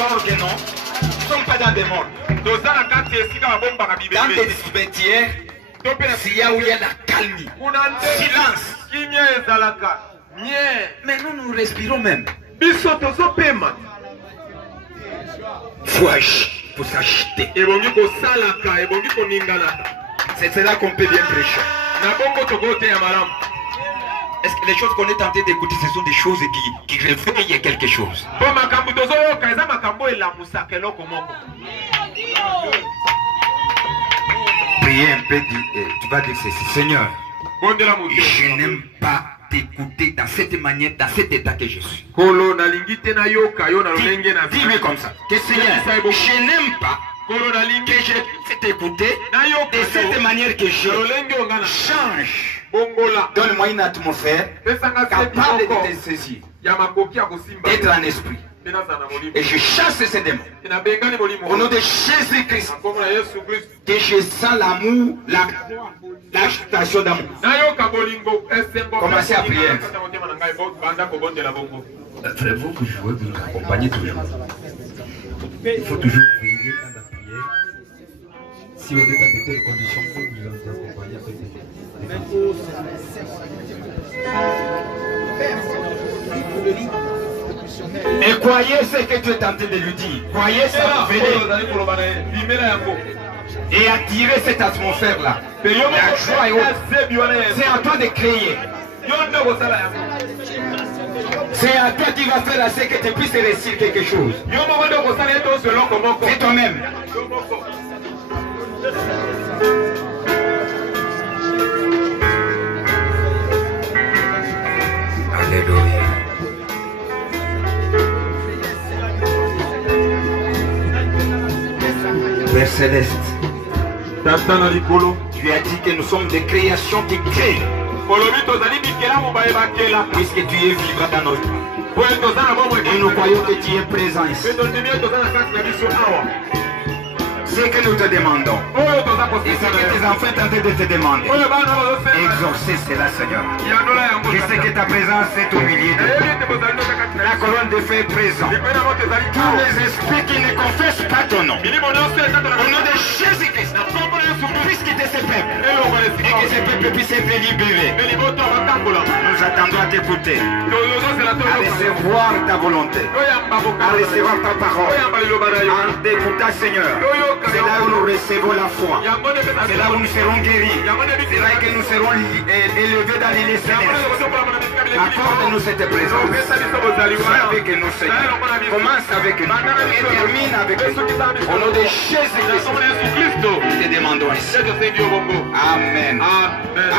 morgues, non? Nous ne sommes pas dans des morgues. Dans des cimetières, s'il y a où il y a la calmie, silence. Mais nous respirons même. Faut s'acheter. C'est cela qu'on peut bien prêcher. Est-ce que les choses qu'on est tenté d'écouter, ce sont des choses qui réveillent quelque chose? Priez un peu, tu vas dire ceci. Seigneur, je n'aime pas t'écouter dans cette manière, dans cet état que je suis. Dis-lui comme ça. Que Seigneur, je n'aime pas que je t'écouter de cette manière que je change. Donne-moi une atmosphère capable de te saisir, d'être en esprit. Et je chasse ces démons. Au nom de Jésus-Christ, que je sens l'amour, l'agitation d'amour. Commencez à prier. Frère-vous que je veux vous accompagner toujours. Il faut toujours veiller dans la prière. Si on est dans de telles conditions, il faut nous accompagner avec des. Et croyez ce que tu es tenté de lui dire. Croyez ça, et attirez cette atmosphère-là. La joie et autres. C'est à toi de créer. C'est à toi qui va faire à ce que tu puisses réussir quelque chose. C'est toi-même. Alléluia. Père Céleste, tu as dit que nous sommes des créations qui créent. Puisque tu es vivant dans notre vie. Et nous croyons que tu es présent ici. Ce que nous te demandons, et ce que tes enfants tentent de te demander, exaucer cela, Seigneur. Je sais que ta présence est au milieu de nous. La colonne de feu est présente. Tous les esprits qui ne confessent pas ton nom, au nom de Jésus-Christ, puisqu'il est ce peuple, et que ce peuple puisse être libéré, nous attendons à t'écouter, à recevoir ta volonté, à recevoir ta parole, en t'écoutant, Seigneur. C'est là où nous recevons la foi. C'est là où nous serons guéris. C'est là que nous serons élevés dans les célestes. Accorde-nous cette présence. Sois avec nous, Seigneur. Commence avec nous et termine avec nous. Au nom de Jésus-Christ, nous te demandons ici. Amen.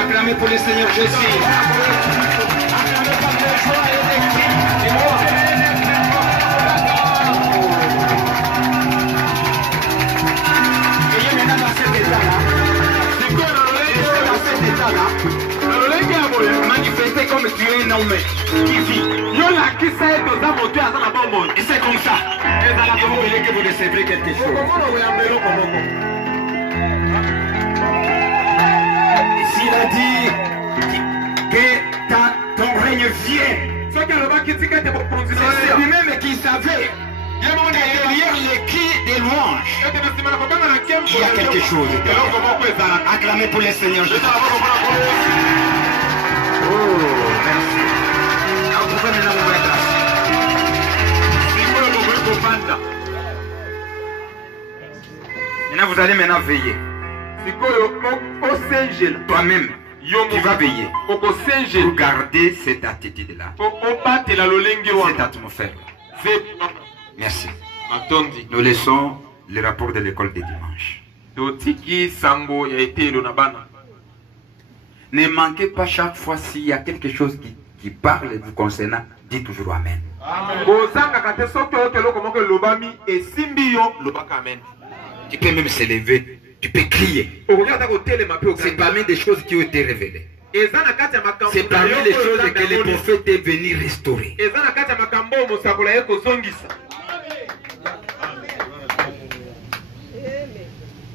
Acclamez pour le Seigneur Jésus. Acclamez pour le joie et les cris. Manifester comme tu es un homme qui vit. Et c'est comme ça. Et vous voulez que vous recevrez quelque chose. S'il a dit que ton règne vient, c'est lui-même qui savait. Derrière les cris des louanges, il y a quelque chose. Acclamez pour le Seigneur Jésus. Oh, merci. Vous pouvez maintenant vous mettre là. Maintenant, vous allez maintenant veiller. Toi-même, tu vas veiller pour garder cette attitude-là, cette atmosphère-là. Merci. Nous laissons le rapport de l'école de dimanche. Ne manquez pas chaque fois s'il y a quelque chose qui parle vous concernant, dites toujours Amen. Tu peux même se lever, tu peux crier. C'est parmi des choses qui ont été révélées. C'est parmi les choses que les prophètes est venu restaurer.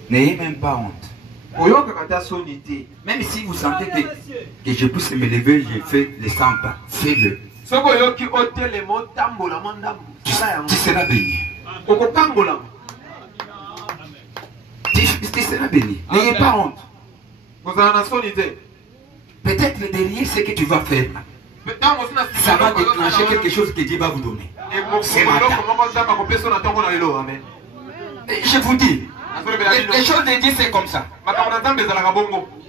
N'ayez même pas honte. Même si vous sentez que je puisse me lever, je fais les 100 pas. Fais-le. Tu seras béni. Tu seras béni. N'ayez pas honte. Peut-être derrière ce que tu vas faire, ça va déclencher quelque chose que Dieu va vous donner. Je vous dis, les choses de Dieu c'est comme ça.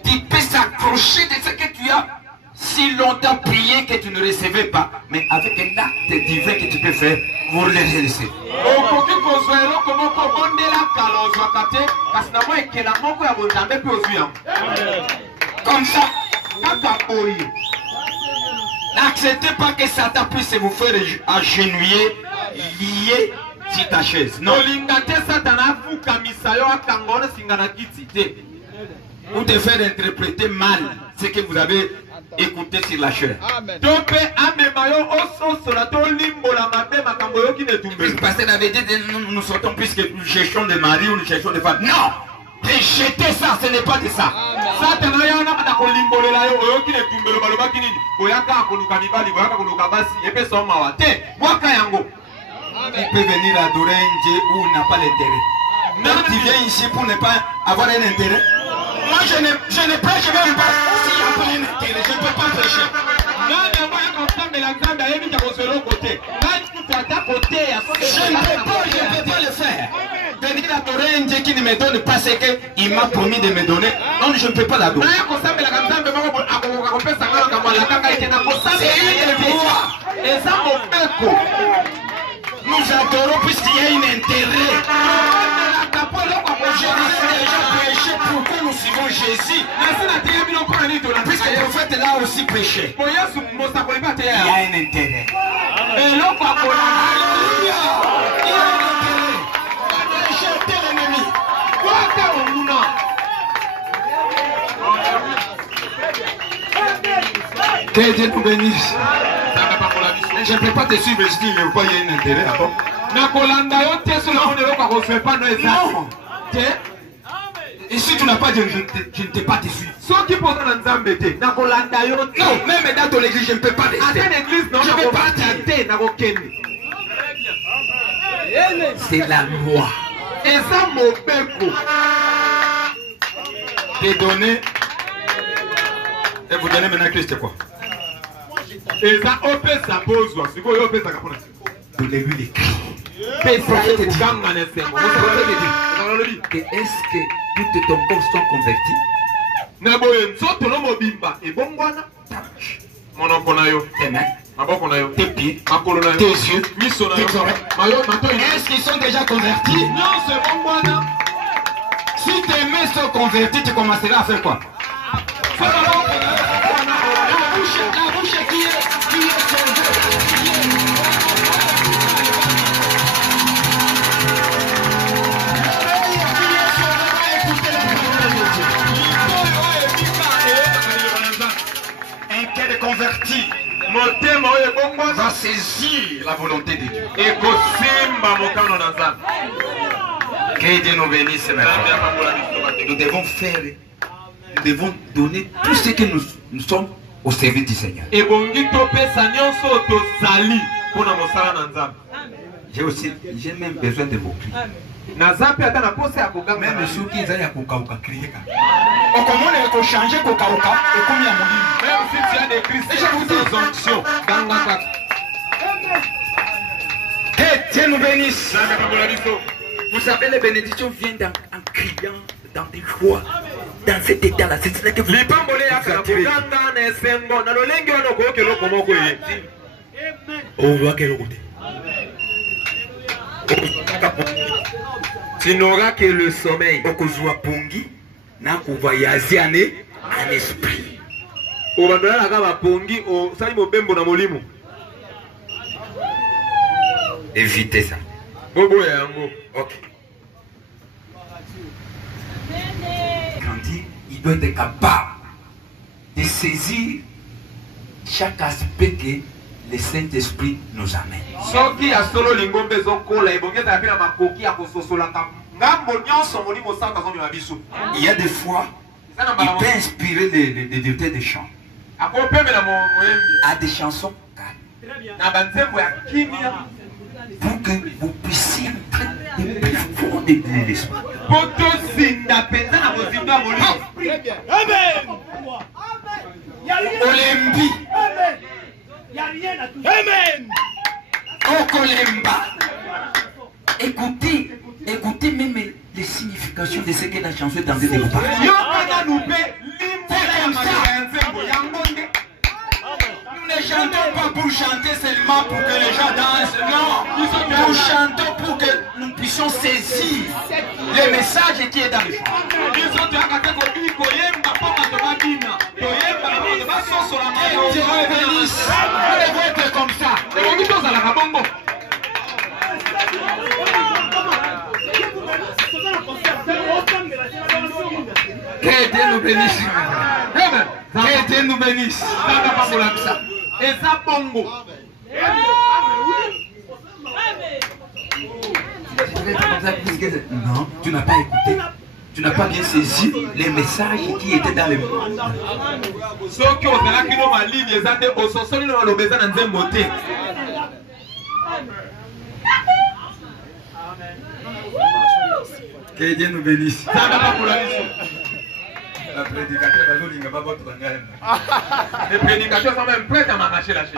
Tu peux s'approcher de ce que tu as si longtemps prié que tu ne recevais pas. Mais avec un acte divin que tu peux faire, vous le recevez. Comme ça. N'acceptez pas que Satan puisse vous faire agenouiller, lier sur ta chaise. Non. Ou te faire interpréter mal ce que vous avez écouté sur la chaise. Le pasteur avait dit nous sortons puisque nous cherchons des maris ou nous cherchons des femmes. Non! Rejetez ça, ce n'est pas de ça. Il peut venir adorer un Dieu où il n'a pas l'intérêt. Donc tu viens ici pour ne pas avoir un intérêt. Moi je ne prêche même pas s'il n'y a pas un intérêt. Je ne peux pas prêcher. Je ne peux pas le faire. Venir adorer un Dieu qui ne me donne pas ce qu'il m'a promis de me donner. Non, je ne peux pas l'adorer. C'est une voie. Nous adorons puisqu'il y a un intérêt. Je l'ai déjà prêché pourquoi nous suivons Jésus. Puisque le prophète là aussi prêché. Il y a un intérêt. Que Dieu nous bénisse. Je ne peux pas te suivre si il n'y a pas un intérêt. Non. Ici tu n'as pas de... Je ne t'ai pas te suivre. Non, même dans ton église je ne peux pas rester. Je ne peux pas dire. C'est la loi. Te donner. Et vous donnez maintenant Christ quoi? Donnez-lui les cris. Est-ce que toutes ton corps sont convertis? Tes mains, tes pieds, tes yeux, tes oreilles. Est-ce qu'ils sont déjà convertis? Si tes mains sont converties, tu commenceras à faire quoi? La bouche qui est un cœur converti va saisir la volonté de Dieu. Que Dieu nous bénisse maintenant. Nous devons faire, nous devons donner tout ce que nous sommes au service du Seigneur. J'ai même besoin de vos cris. Même ceux qui ont crié. On peut changer pour même si tu as des cris, je vous dis que Dieu nous bénisse. Vous savez, les bénédictions viennent en criant, dans des joies, dans cet état-là. C'est cela que vous attirez. Tu n'auras que le sommeil. En esprit. Évitez ça. Ok. Il doit être capable de saisir chaque aspect que le Saint-Esprit nous amène. Il y a des fois, il peut inspirer des directeurs de chants à des chansons calmes pour que vous puissiez déglier l'esprit. Amen. Olembi. Amen. Okolemba. Écoutez même les significations de ce que la chanson est en train de vous parler. Nous ne chantons pas pour chanter seulement pour que les gens dansent. Non, nous chantons pour que nous puissions saisir le message qui est dans le chant. Dieu bénisse. Vous devez être comme ça. Que Dieu nous bénisse. Que Dieu nous bénisse. Et ça, bongo. Non, tu n'as pas écouté. Tu n'as pas bien saisi les messages qui étaient dans le monde. Que Dieu nous bénisse. La les prédicateurs sont même prêts à m'arracher la chaise.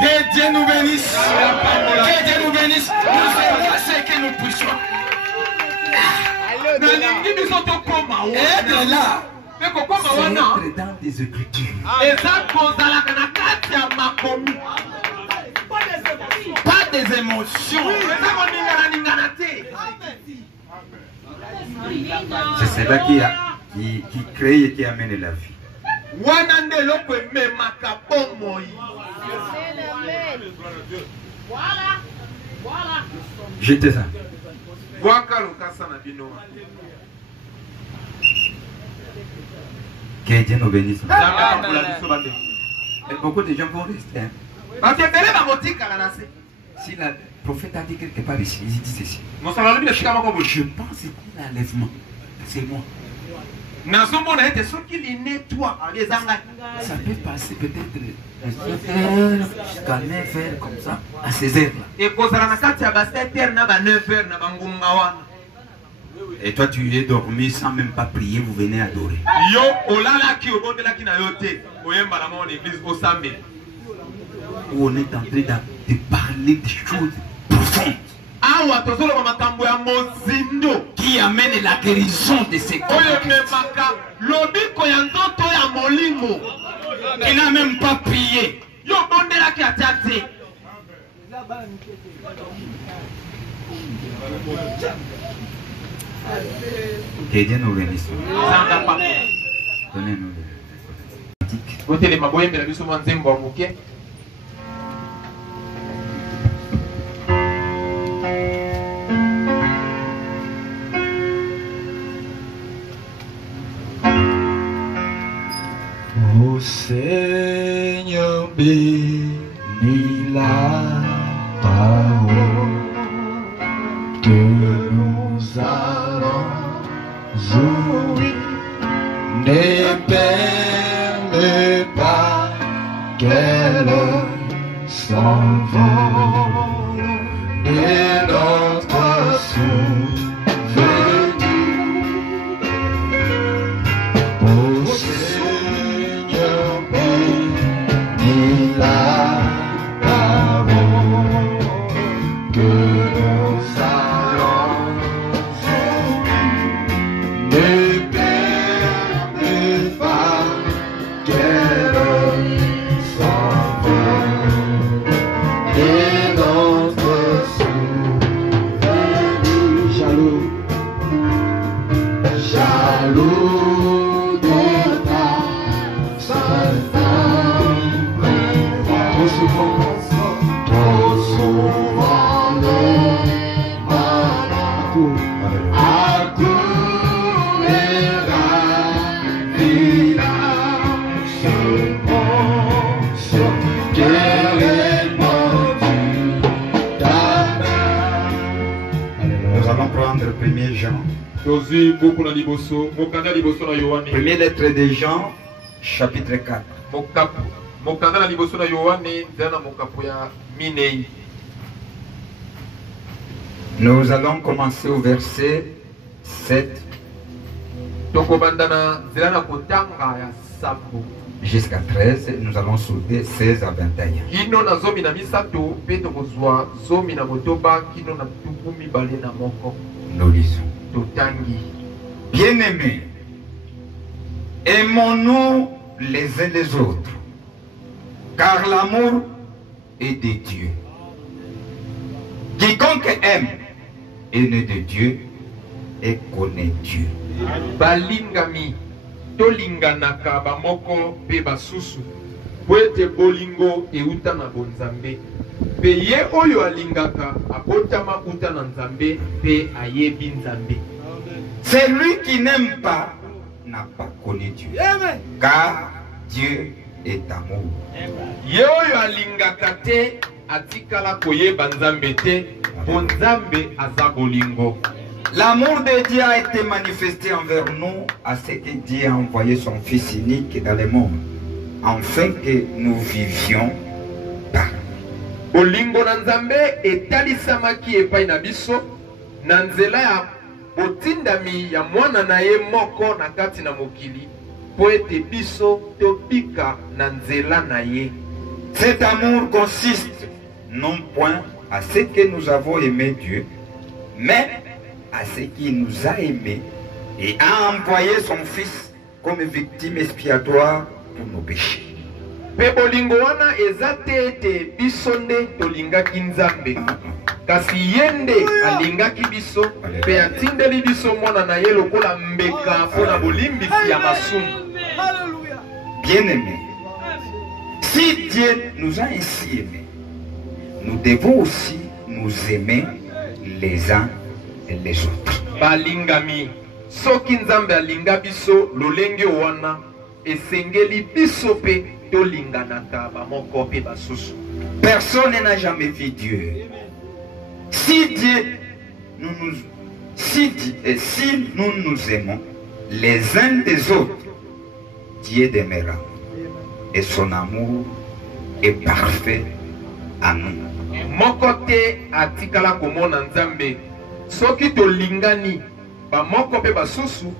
Que Dieu nous bénisse. Que Dieu nous bénisse. Nous faisons ce que nous puissions. Être là. C'est dans des écritures. Pas des émotions. C'est cela qui crée et qui amène la vie. Jetez ça. Que Dieu nous bénisse. Et beaucoup de gens vont rester. Si le prophète a dit quelque part ici, il dit ceci. Je pense que c'est l'enlèvement. C'est moi. Ça peut passer peut-être jusqu'à 9h comme ça, à 16h. Et toi tu es dormi sans même pas prier, vous venez adorer. Où on est en train de parler des choses profondes qui amènent la guérison de ces corps. Il n'a même pas prié. Que Dieu nous bénisse. Donnez-nous le Ô Seigneur, bénis la parole que nous allons jouer. Ne permets pas qu'elle s'envole de notre souvenir. Ô Seigneur, bénis la parole que nous allons jouer. Ne permets pas qu'elle s'envole de notre souvenir. Jaloux, jaloux de ta sainte âme, trop souvent le malheur accourra village que répandu ta main. Nous allons prendre le 1er Jean. Première lettre de Jean, chapitre 4. Nous allons commencer au verset 7 jusqu'à 13. Nous allons sauter 16 à 21. Nous lisons. Bien-aimés, aimons-nous les uns les autres, car l'amour est de Dieu. Quiconque aime est né de Dieu et connaît Dieu. Balingami tolinganaka bamoko pe basusu poete bolingo euta na bonzambe pe ye oyo alingaka abotama uta na nzambe pe ayebi nzambe. Celui qui n'aime pas n'a pas connu Dieu, car Dieu est amour. Ye oyo alingaka te atikala koyeba nzambe te, bonzambe aza bolingo. L'amour de Dieu a été manifesté envers nous à ce que Dieu a envoyé son Fils unique dans le monde, afin que nous vivions par lui. Bolingo na nzambe etalisamaki epai na biso na nzela ya botindami ya mwana na ye moko na kati na mokili po ete biso tobika na nzela na ye. Cet amour consiste non point à ce que nous avons aimé Dieu, mais à ce qu'il nous a aimés et a envoyé son Fils comme victime expiatoire pour nos péchés. Pe bolingo wana eza te ete biso nde tolingaki nzambe, kasi yende alingaki biso pe atindeli biso mwana na ye lokola mbeka mpona bolimbisi ya masumu. Bien-aimés, si Dieu nous a ainsi aimés, nous devons aussi nous aimer les uns et les autres. Balingami, soki nzambe alinga biso lolenge wana esengeli biso pe tolinganaka bamoko pe basusu. Personne n'a jamais vu Dieu. Si nous nous aimons les uns des autres, Dieu demeurera et son amour est parfait à nous. Moko te atikala komona nzambe, soki tolingani bamoko pe basusu,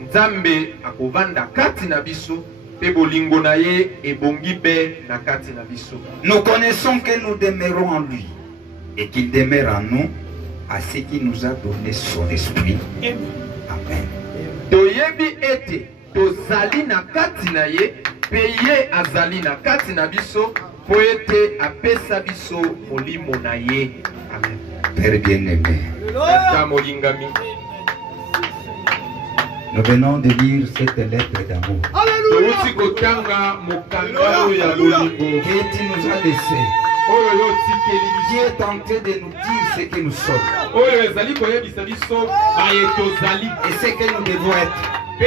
nzambe akovanda kati na biso pe bolingo na ye ebongi be na kati na biso. Nous connaissons que nous demeurons en lui et qu'il demeure en nous à ce qu'il nous a donné son esprit. Amen. Toyebi ete tozali na kati na ye pe ye azali na kati na biso po ete apesa biso molimo na ye. Amen. Père bien-aimé, molingami, nous venons de lire cette lettre d'amour que tu nous as laissé. Qui est en train de nous dire ce que nous sommes et ce que nous devons être et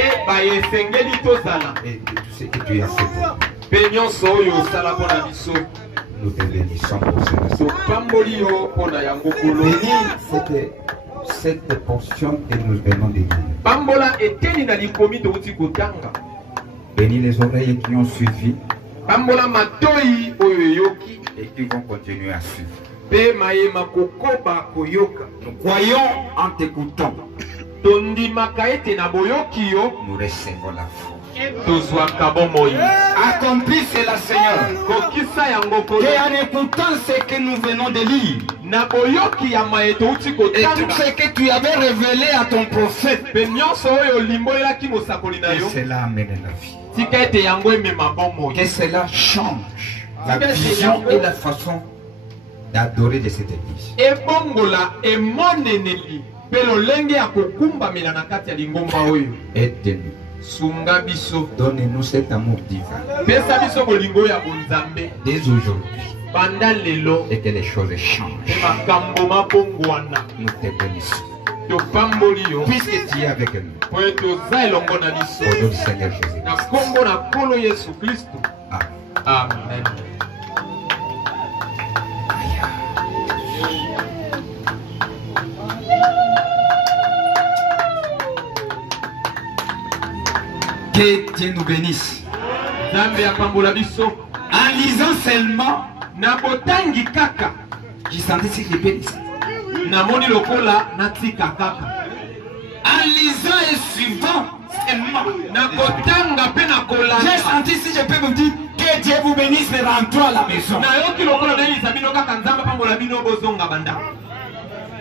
tout ce que tu as fait pour nous. Nous te bénissons pour cela. Bénis cette portion que nous venons de lire. Bénis les oreilles qui ont suivi et qui vont continuer à suivre. Nous croyons en t'écoutant. Nous recevons la foi. Accomplis cela, Seigneur. Et en écoutant ce que nous venons de lire et tout ce que tu avais révélé à ton prophète, que cela amène la vie. Que cela change la vision et la façon d'adorer de cette église. Aide-nous. Donnez-nous cet amour divin dès aujourd'hui et que les choses changent. Nous te bénissons puisque tu es avec nous. Au nom du Seigneur Jésus. Amen. Que Dieu nous bénisse. En lisant seulement, qui sentait ce qu'il bénisse. namoni lokola natika kaka. En lisant et suivant seulement. J'ai senti, si je peux vous dire, que Dieu vous bénisse de rentrer à la maison.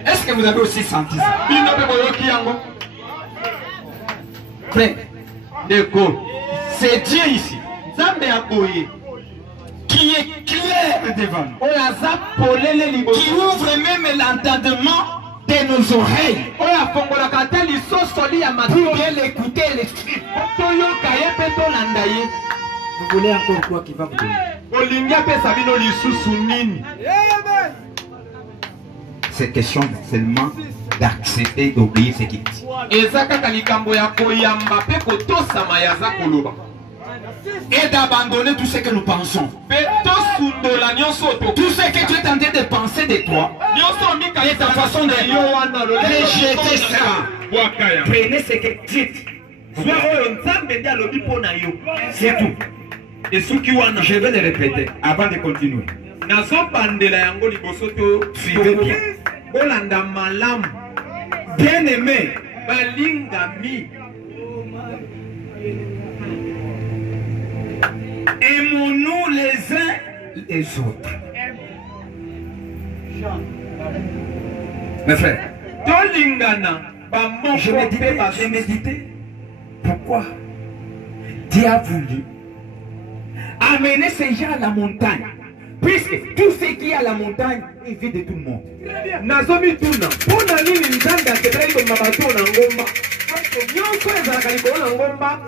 Est-ce que vous avez aussi senti ça? Frère, c'est Dieu ici qui est clair devant nous, qui ouvre même l'entendement de nos oreilles pour bien l'écouter et l'exprimer. Vous voulez encore quoi qui va vous donner? C'est question seulement d'accepter, d'obéir ce qu'il dit. Et d'abandonner tout ce que nous pensons. Tout ce que tu es en train de penser de toi. Et ta façon de rejeter ça. Prenez ce que tu dis. C'est tout. Et ce qui je vais le répéter avant de continuer. Suivez bien. Bien aimé. Aimons-nous les uns les autres. Mes frères, j'ai médité. Pourquoi Dieu a voulu amener ces gens à la montagne. Puisque tout ce qui est à la montagne est vu de tout le monde.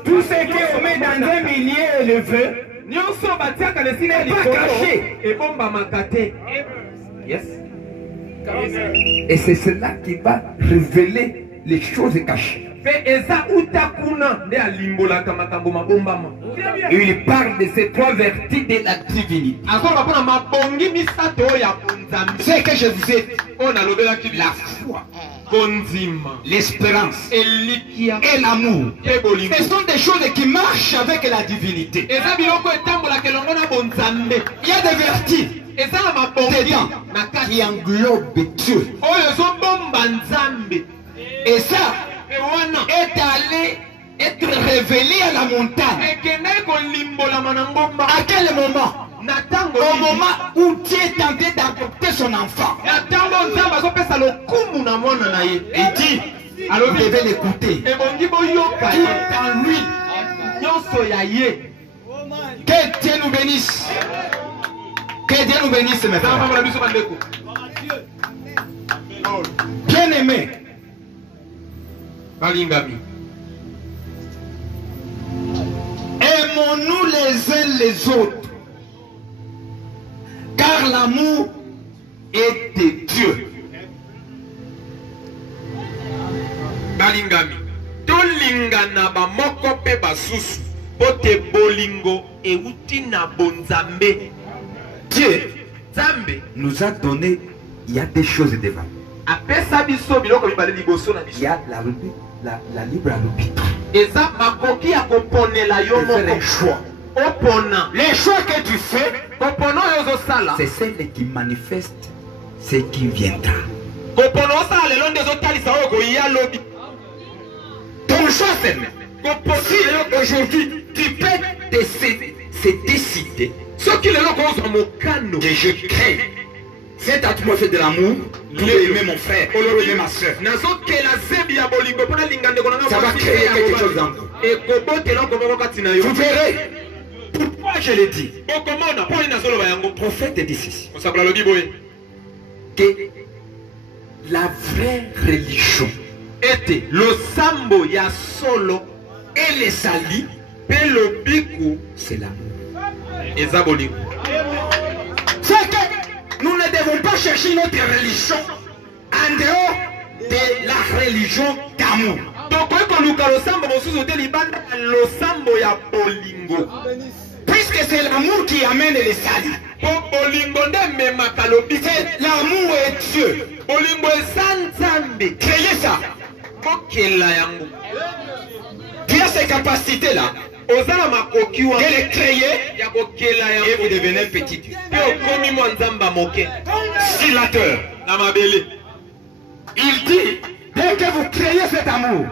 Tout ce qui est met dans un milieu élevé n'est pas caché. Yes. Et c'est cela qui va révéler les choses cachées. Il parle de ces trois vertus de la divinité. C'est que je vous ai dit, la foi, l'espérance et l'amour. Ce sont des choses qui marchent avec la divinité. Il y a des vertus dedans qui englobent Dieu. Et ça est allé être révélé à la montagne. À quel moment? Au moment où Dieu est en train d'adopter son enfant. Il dit, vous devez l'écouter. Tout en lui. Que Dieu nous bénisse. Que Dieu nous bénisse, mes frères. Bien aimé. Aimons-nous les uns les autres, car l'amour est de Dieu. Balingami, tolingana ba moko pe basusu, pote bolingo e utina bonzambe. Dieu nous a donné, il y a des choses devant. Il y a la libre arbitre. Les choix. Les choix que tu fais, c'est celle qui manifeste ce qui viendra. Ton choix, c'est si aujourd'hui tu peux te décider que je crée cette atmosphère de l'amour, pour aimer mon frère, pour aimer ma soeur, ça va créer quelque chose dans vous. Vous verrez. Pourquoi je l'ai dit? Le prophète dit ceci, que la vraie religion était le sambo ya solo et les sali, c'est l'amour. C'est que nous ne devons pas chercher notre religion en dehors de la religion d'amour. Puisque c'est l'amour qui amène les salis. L'amour est Dieu. Créez ça. Tu as ces capacités-là. De les créer et vous devenez petit. Stillateur. Il dit, dès que vous créez cet amour,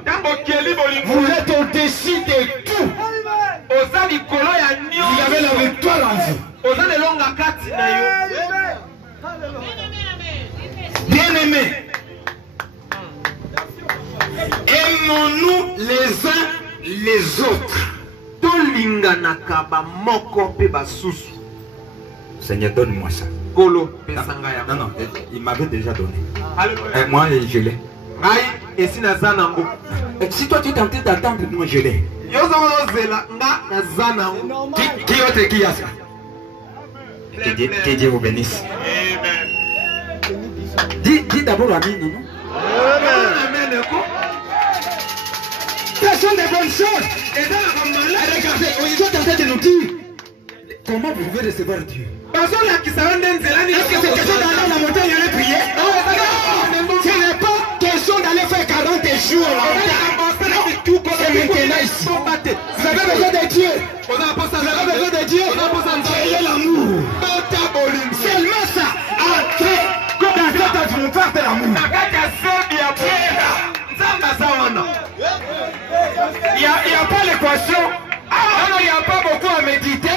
vous êtes au-dessus de tout. Vous avez la victoire en vous. Bien-aimés, aimons-nous les uns les autres. Seigneur, donne-moi ça. Non, non, il m'avait déjà donné. Moi, je l'ai. Si toi tu es tenté d'attendre, moi je l'ai. Qui autre qui a ça? Que Dieu vous bénisse. Dis d'abord Amen, non? Amen. Ce sont des bonnes choses. Et dans la regardez, ils sont en train de nous dire comment vous pouvez recevoir Dieu. Est-ce que c'est question d'aller la montagne et aller prier? Non, ce n'est pas question d'aller faire 40 jours là. C'est maintenant ici. Vous avez besoin de Dieu. Vous avez besoin de Dieu. Créez l'amour. Seulement ça. Entrez dans cette atmosphère de l'amour. Il n'y a pas l'équation. Il n'y a pas beaucoup à méditer.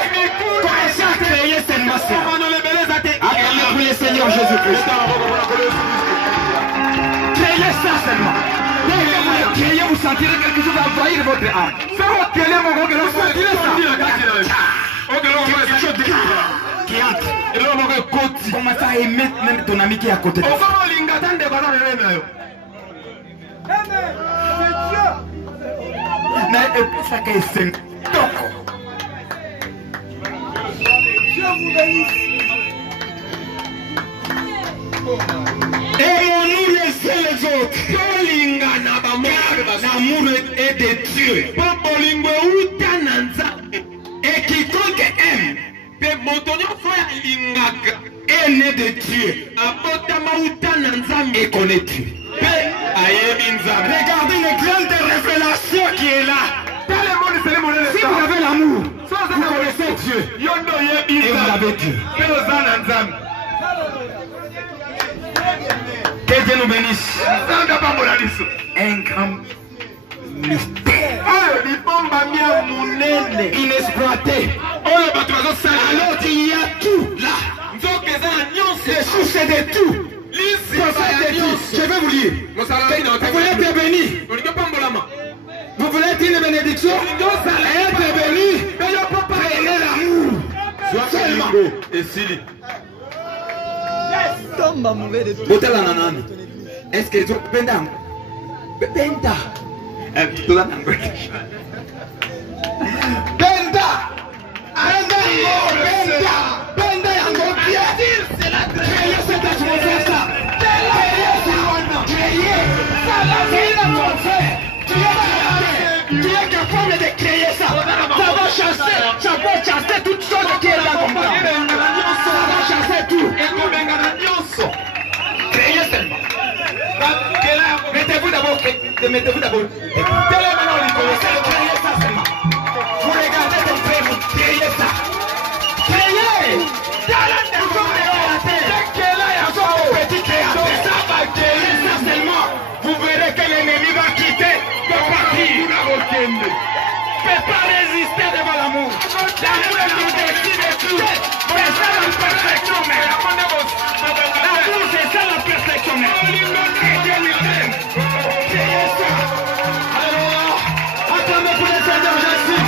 Commencez à créer seulement ça. Acclamez pour le Seigneur Jésus-Christ. Créez ça seulement. Dès que vous le créez, vous sentirez quelque chose envahir votre âme. Faites votre télé, mon gars, vous sentirez ça. Quelque chose qui entre. Commencez à aimer même ton ami qui est à côté de toi. Mais ça que c'est aimons-nous les uns les autres. L'amour est de Dieu. Et quiconque aime est né de Dieu. Et connaît Dieu. Regardez une grande révélation qui est là. Si vous avez l'amour, vous connaissez Dieu. Et vous avez Dieu. Que Dieu nous bénisse. Un grand mystère. Inexploité. Alors il y a tout là. Les sources de tout. Je vais vous lire. Vous voulez être béni. Vous voulez être une bénédiction. Être béni. Prenez l'amour. Seulement. Est-ce que tu as Benda? Benda. Créez cette atmosphère. Tu es capable de créer ça. Ça va chasser toutes choses qui est là comme ça. Ça va chasser tout. Créez seulement. Mettez-vous d'abord. Créez ça seulement. Vous regardez de près, vous créez ça. Créez. Petit créateur. Créez ça seulement. Vous verrez que l'ennemi va quitter pour partir. Ne peut pas résister devant l'amour. L'amour est au-dessus de tout. C'est ça la perfection. L'amour, c'est ça la perfection. Et Dieu lui aime. Créez ça. Alléluia. Acclamez pour le Seigneur Jésus.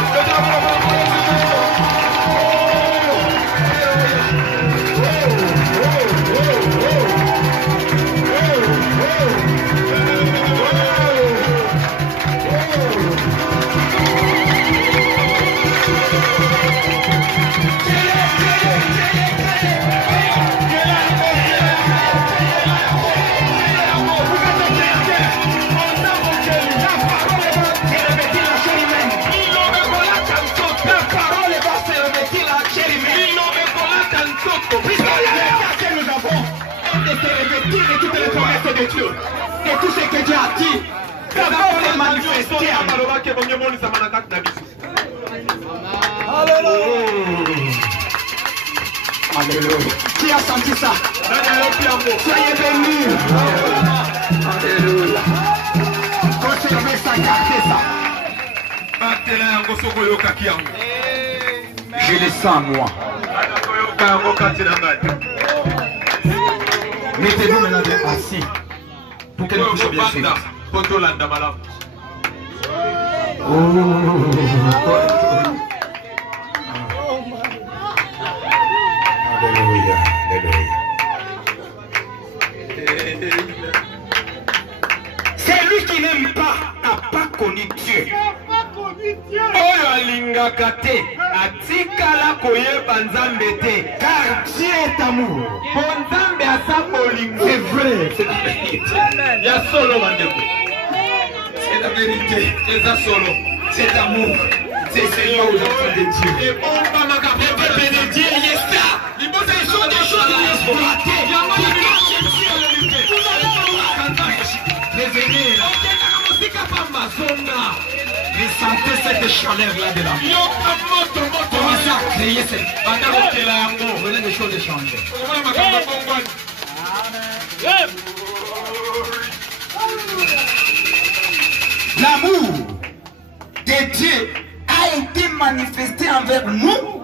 De Dieu, et tout ce que Dieu a dit, ça va se manifester. Alléluia. Alléluia. Qui a senti ça? Soyez bénis. Alléluia. Conservez ça, gardez ça. Je le sens moi. Mettez-vous maintenant assis pour que nous puissions bien suivre. Alléluia, alléluia. Celui qui n'aime pas n'a pas connu Dieu. Oyo alingaka te atikala koyeba nzambe te, car Dieu est amour. Po nzambe asa bolingo. C'est vrai, c'est la vérité. Ya solo bandeko. C'est la vérité. C'est ça solo. C'est amour. C'est Seigneur aux enfants de Dieu. Et on va m'accaper de Dieu, il est ça. Il faut des choses à exploiter. Les aînés là. Vous sentez cette chaleur-là de la vie. Commencez à créer cette. Vous voulez des choses échanger. L'amour de Dieu a été manifesté envers nous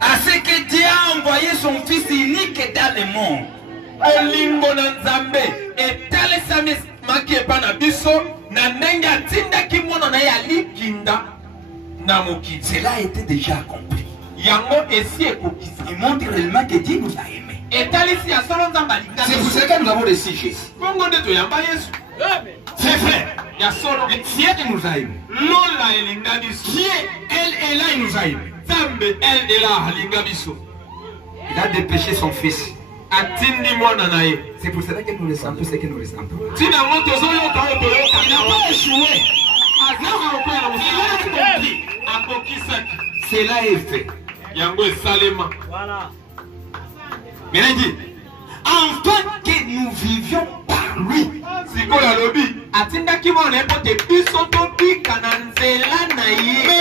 à ce que Dieu a envoyé son Fils unique dans le monde. Olingo na Nzambe etalesami maki epana biso na ndenge atindaki mwana na ye alikinda na mokili. Cela a été déjà accompli. Yango esi ekokisi. Il montre réellement que Dieu nous a aimés. Etalisi ya solo Nzambe alinga. C'est pour ça que nous avons reçu Jésus. Bongo nde toyamba Yesu. C'est vrai. Ya solo Dieu nous a aimés. Lola elinga biso. Dieu elle est là, il nous a aimés. Nzambe elle est là alinga biso. Il a dépêché son fils. C'est pour cela que nous ressentons ce que nous ressentons. Il n'a pas échoué. Cela est fait. Voilà. Mais il dit, enfin que nous vivions par lui. Mais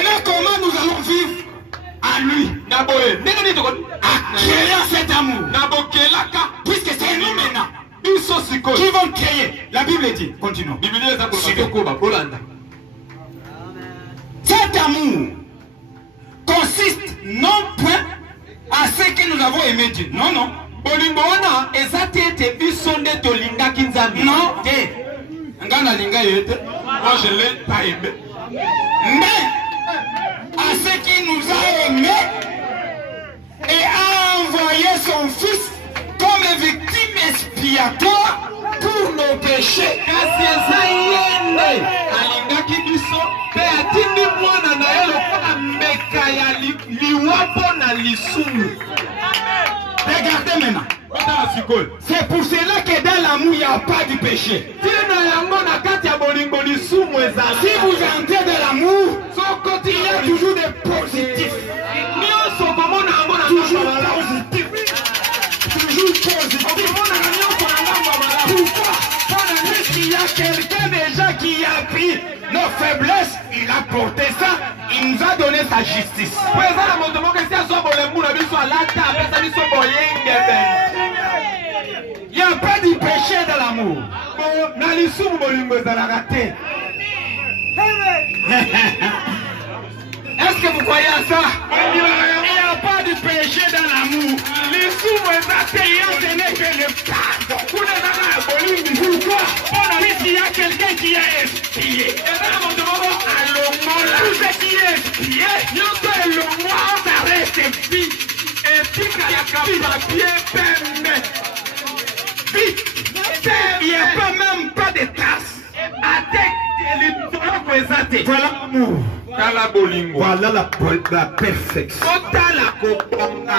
là, comment nous allons vivre à lui? Créer cet amour. Puisque c'est nous maintenant qui vont créer. La Bible dit, continuons. Cet amour consiste non point à ce que nous avons aimé Dieu. Non, non. Non. Moi je ne l'ai pas aimé. Mais à ce qui nous a aimés et a envoyé son Fils comme victime expiatoire pour nos péchés. Regardez maintenant. C'est pour cela que dans l'amour il n'y a pas de péché. Si vous entrez dans l'amour, il y a toujours des positifs. Toujours positif. Toujours positif. Pourquoi? Parce qu'il y a quelqu'un déjà qui a pris nos faiblesses, il a porté ça, il nous a donné sa justice. Il n'y a pas de péché dans l'amour. Est-ce que vous croyez à ça? Il n'y a pas de péché dans l'amour. Ce n'est que le pardon. Pourquoi? Puisqu'il y a quelqu'un qui a expié. Tout ce qui est expié, ça reste vie. Et puis il n'y a pas même pas de traces. Voilà l'amour. Voilà la perfection.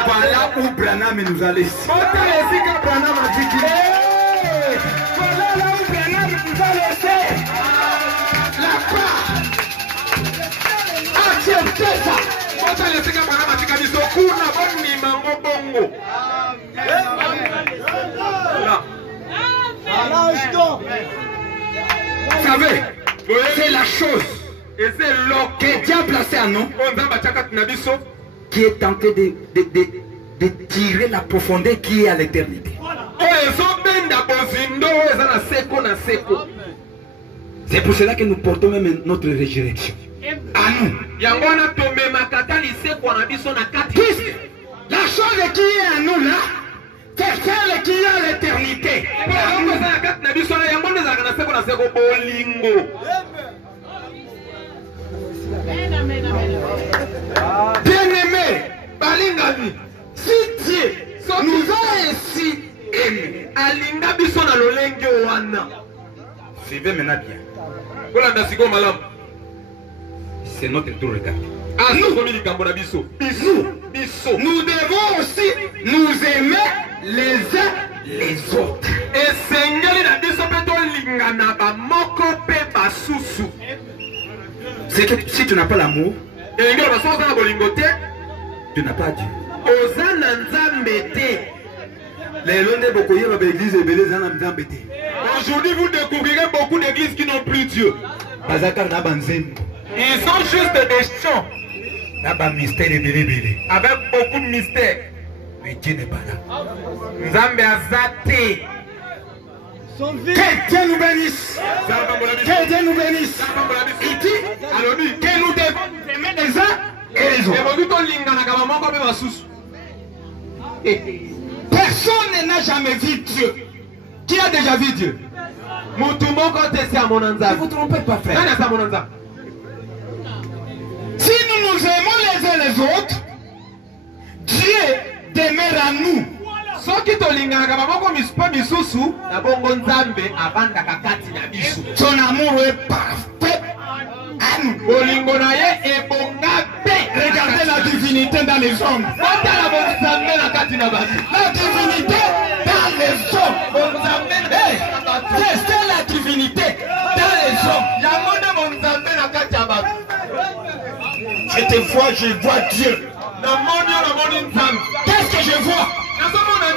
Voilà où Branham nous a laissé. Voilà là où Branham nous a laissé. La part. Acceptez ça. Vous savez, c'est la chose que Dieu a placé en nous qui est tenté de tirer la profondeur qui est à l'éternité. C'est pour cela que nous portons même notre résurrection. À nous. La chose qui est à nous là, c'est celle qui est à l'éternité. Bien-aimé, Balingami, si Dieu nous a ainsi aimés, suivez maintenant bien. C'est notre tour, regardez. Nous devons aussi nous aimer les uns les autres. C'est que si tu n'as pas l'amour, tu n'as pas Dieu. Aujourd'hui, vous découvrirez beaucoup d'églises qui n'ont plus Dieu. Ils sont juste des chants. Avec beaucoup de mystères. Mais Dieu n'est pas là. Nzambe azate. Que Dieu nous bénisse. Que Dieu nous bénisse. Il dit que nous devons nous aimer les uns et les autres. Personne n'a jamais vu Dieu. Qui a déjà vu Dieu? Ne vous trompez pas, frère. Si nous nous aimons les uns les autres, Dieu demeure à nous. Son amour est parfait à nous. Regardez la divinité dans les hommes. La divinité dans les hommes. C'est la divinité dans les hommes. Je te vois, je vois Dieu. Qu'est-ce que je vois?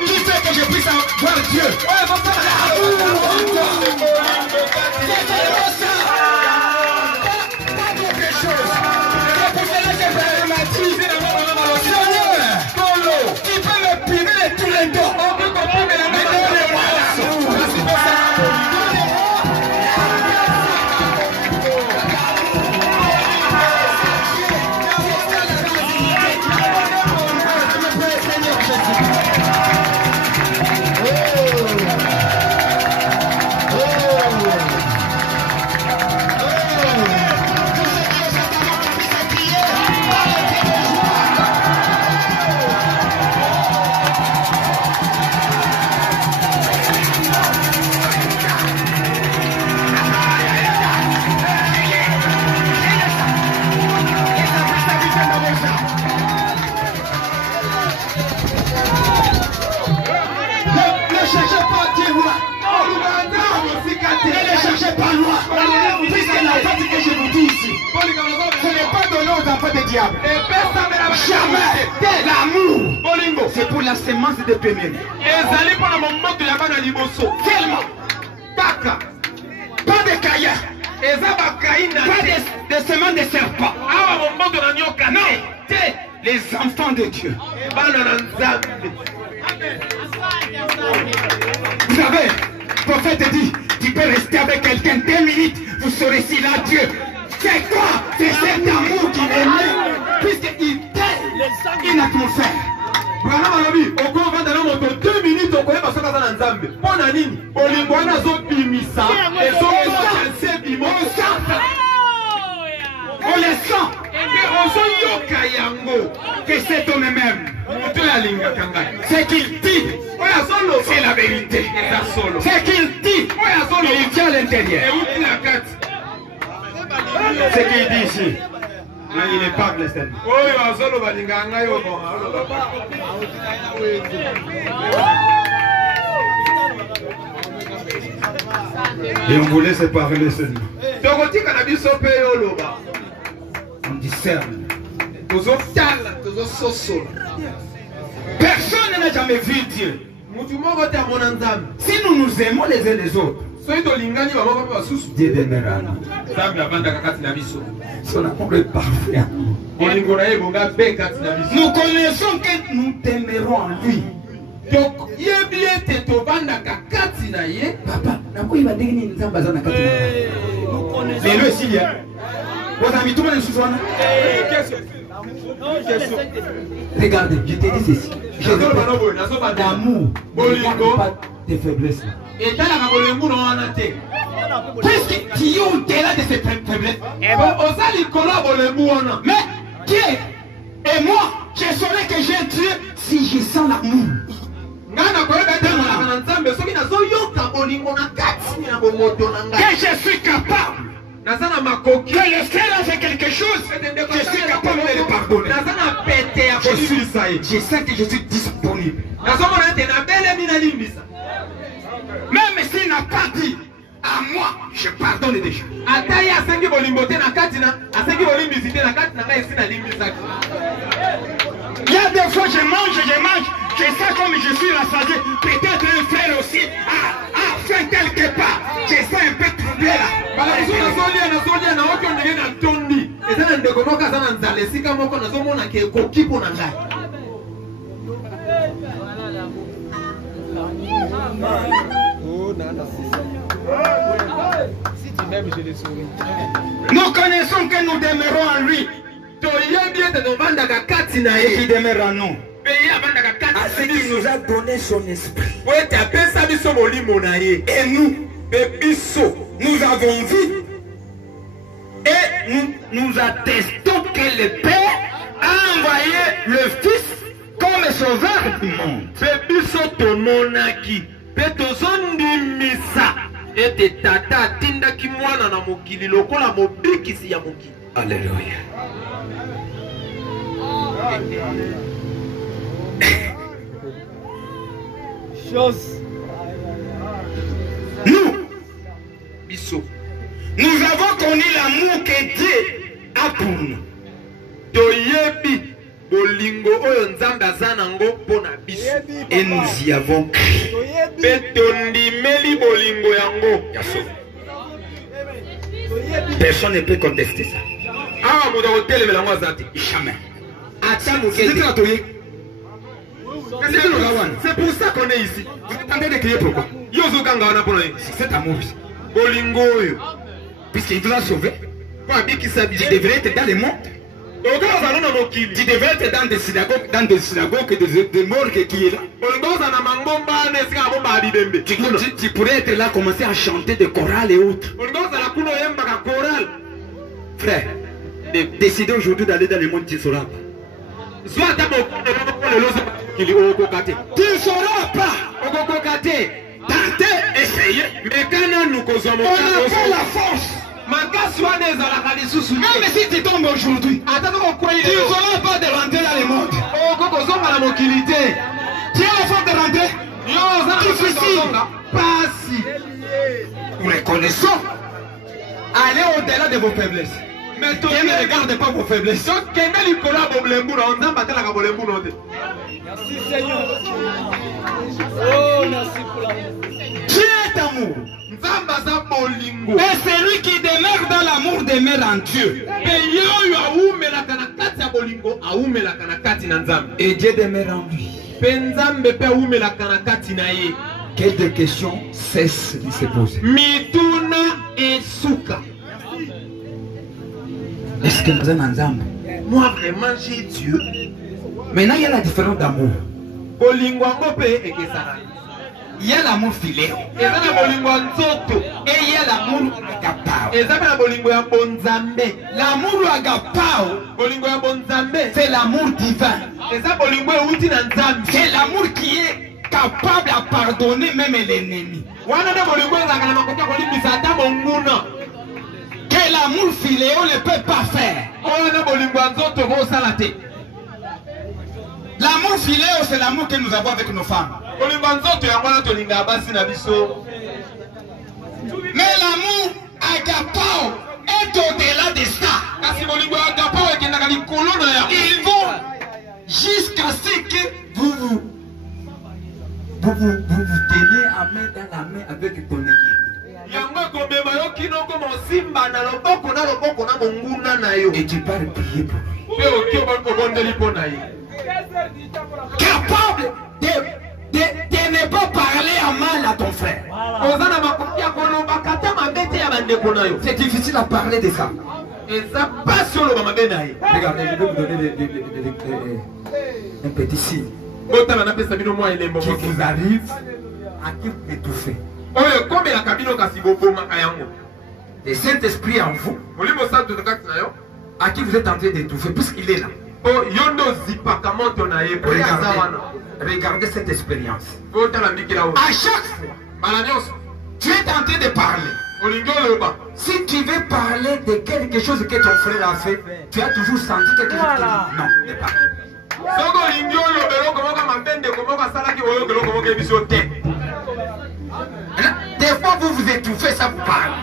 Qui fait que je puisse voir Dieu? Pas d'autre chose. C'est pour cela que je m'a dit, Seigneur, qui peut me priver de tous les dons. Jamais l'amour, c'est pour la sémence de premier. Tellement. Pas de caïa. Pas de semences de serpent. Non. Les enfants de Dieu. Vous savez, le prophète dit, tu peux rester avec quelqu'un 2 minutes, vous serez si là Dieu. C'est quoi? C'est cet amour qui est né, puisqu'il t'aime, il n'a tout fait. Voilà, mon ami, au cours de 2 minutes, on connaît pas ce qu'on a dans Nzambe. On a dit, on les voit dans zone bimisa, et son chancé bimisa. On les sent, et on sent yoka yango, que cet homme même, ce qu'il dit, c'est la vérité. Ce qu'il dit, il tient à l'intérieur. Ce qu'il dit ici, il n'est pas blessé. Et on vous laisse parler seulement. On discerne. Personne n'a jamais vu Dieu. Si nous nous aimons les uns les autres, Dieu demeure en nous. Son amour est parfait. Nous connaissons que nous t'aimerons en lui. Papa, mais le s'il vos amis, tout le monde est sous. Regardez, je te dis ceci. L'amour ne regarde pas tes faiblesses. Puisque tu es au-delà de ces faiblesses. Mais Dieu et moi, je saurais que j'ai Dieu si je sens l'amour. Que je suis capable. Que le frère a fait quelque chose, je suis capable de le pardonner. Je sais que je suis disponible. Même s'il n'a pas dit à moi, je pardonne déjà. Il y a des fois je mange, je sais comme je suis rassasié. Peut-être un frère aussi a fait quelque part. Je sais un peu troublé là. Nous connaissons que nous demeurons en lui. Et qui demeure en nous. À ce qu'il nous a donné son esprit. Et nous avons vu. Et nous attestons que le Père a envoyé le Fils comme sauveur du monde. Alléluia. Nous avons connu l'amour que Dieu a pour nous. Et nous y avons cru. Personne ne peut contester ça. Jamais. C'est pour ça qu'on est ici. Vous êtes en train de crier pourquoi? C'est cet amour. Puisqu'il vous a sauvé. Tu devrais être dans le monde. Tu devrais être dans des synagogues, des morgues qui est là. Tu pourrais être là, commencer à chanter des chorales et autres. Frère, décidez aujourd'hui d'aller dans le monde, tu ne sauras pas. Tu ne sauras pas. Tentez, essayez. On n'a pas la force. Même si tu tombes aujourd'hui, tu ne sauras pas de rentrer dans le monde. Tu as la force de rentrer. Difficile. Pas si. Nous reconnaissons. Allez au-delà de vos faiblesses. Mais Dieu ne regarde pas vos faiblesses. Merci Seigneur. Dieu est amour. Et celui qui demeure dans l'amour demeure en Dieu. Et Dieu demeure en lui. Quelques questions cessent de se poser. Est-ce que nous sommes ensemble? Moi vraiment j'ai Dieu. Maintenant il y a la différence d'amour. Il y a l'amour filéo. Et il y a l'amour agapao. L'amour agapao, c'est l'amour divin. C'est l'amour qui est capable à pardonner même l'ennemi. Que l'amour filéo ne peut pas faire. L'amour filéo, c'est l'amour que nous avons avec nos femmes. Mais l'amour agapao est au-delà de ça. Ils vont jusqu'à ce que vous tenez à main dans la main avec ton ennemi. Et tu pars prier pour lui. Capable de ne pas parler à mal à ton frère. C'est difficile à parler de ça. Regardez, je vais vous donner un petit signe qui vous arrive à qui vous étouffez. Le Saint-Esprit en vous, à qui vous êtes en train d'étouffer, puisqu'il est là. Regardez cette expérience. À chaque fois, tu es en train de parler. Si tu veux parler de quelque chose que ton frère a fait, tu as toujours senti quelque chose qui dit non, n'est pas. Des fois vous vous étouffez, ça vous parle.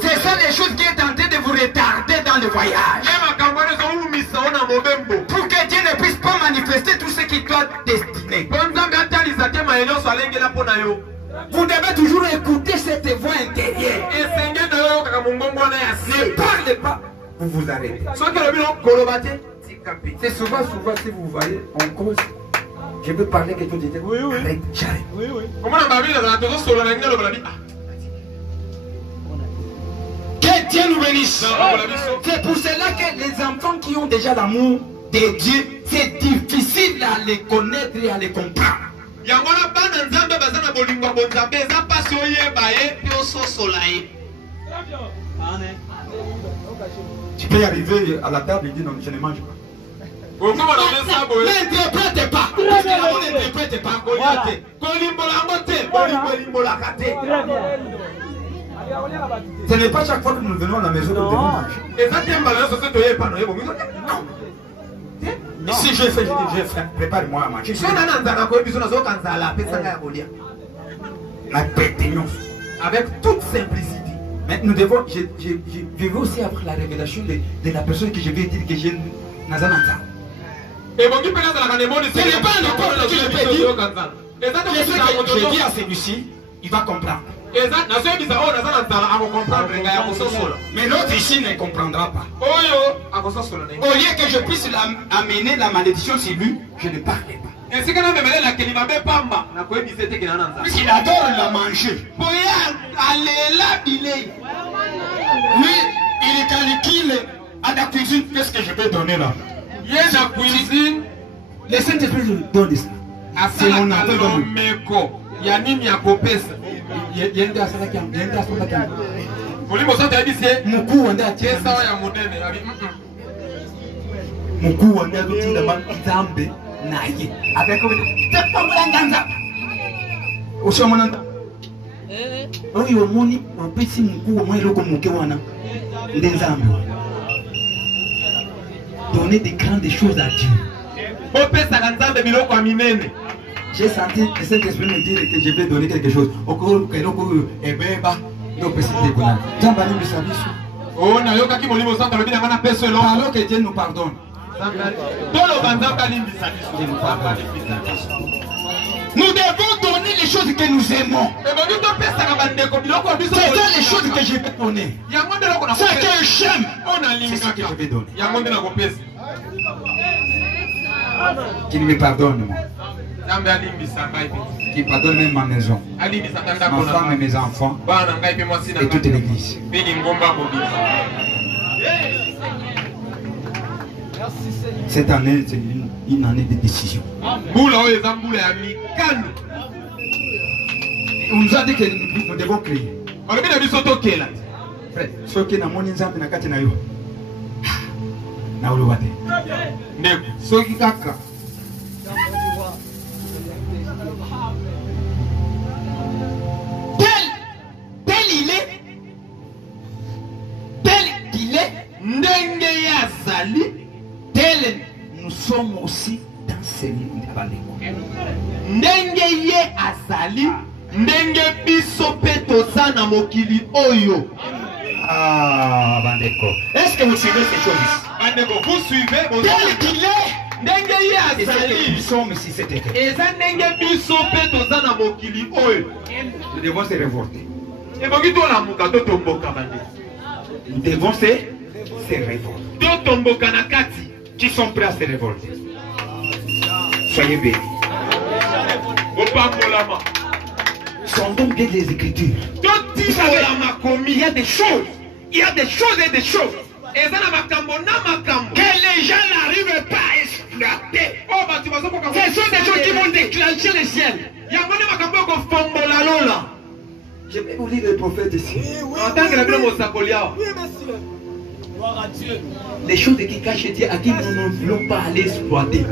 C'est ça les choses qui est en train de vous retarder dans le voyage. Pour que Dieu ne puisse pas manifester tout ce qui doit destiner. Vous devez toujours écouter cette voix intérieure. Ne parlez pas, vous vous arrêtez. C'est souvent, si vous voyez, on cause. Je veux parler quelque chose de Dieu. Oui, oui. Arrête, j'arrête. Oui, oui. Que Dieu nous bénisse. C'est pour cela que les enfants qui ont déjà l'amour de Dieu, c'est difficile à les connaître et à les comprendre. Tu peux y arriver à la table et dire non, je ne mange pas. N'interprète pas. N'interprète pas. Ce n'est pas chaque fois que nous venons à la maison que nous devons manger. Non. Si je fais, je dis, je fais, prépare-moi à manger. Avec toute simplicité. Mais nous devons, je veux aussi avoir la révélation de la personne que je vais dire que j'ai Nazananta. Ce n'est pas n'importe que je peux dire. Je dis à celui-ci, il va comprendre. Mais l'autre ici ne comprendra pas. Au lieu que je puisse amener la malédiction sur lui, je ne parlais pas. Puisqu'il adore la manger. Lui, il calcule à la cuisine, qu'est-ce que je vais donner là? Le Saint-Esprit nous donne ça. C'est mon appel. Donner des grandes choses à Dieu. J'ai senti que cet esprit me dire que je vais donner quelque chose. Alors que Dieu nous pardonne. Nous devons donner les choses que nous aimons. C'est ça les choses que je vais donner. C'est que j'aime. C'est ce que je vais donner. Qu'il me pardonne. Qu'il pardonne même ma maison, ma femme et mes enfants et toute l'église. Cette année, c'est une année de décision. On nous a dit que nous devons crier. Frère, ce qui est dans mon exemple, c'est tel nous sommes aussi dans ces balais. Ndenge ye azali, ndenge biso petoza na mokili oyo. Ah, bandeko. Est-ce que vous suivez ces choses? Bandeko, vous suivez. Tel qu'il est, ndenge ye azali nous sommes si c'était eza ndenge biso mpe toza na mokili oyo nous devons se révolter. ebongi tolamuka totomboka bande Nous devons se révolter. totomboka na kati Qui sont prêts à se révolter? Soyez bénis. opambolama Sondons bien les Écritures. totisolama komi Il y a des choses. Il y a des choses et des choses eza na makambo que les gens n'arrivent pas à exploiter. oh bato bazokoka Ce sont des choses qui vont déclencher le ciel. yango nde makambo ekofombola lola Je vais vous lire le prophète ici. entangela bino mosakoli awa Les choses qui cachent Dieu à qui nous ne voulons pas aller exploiter.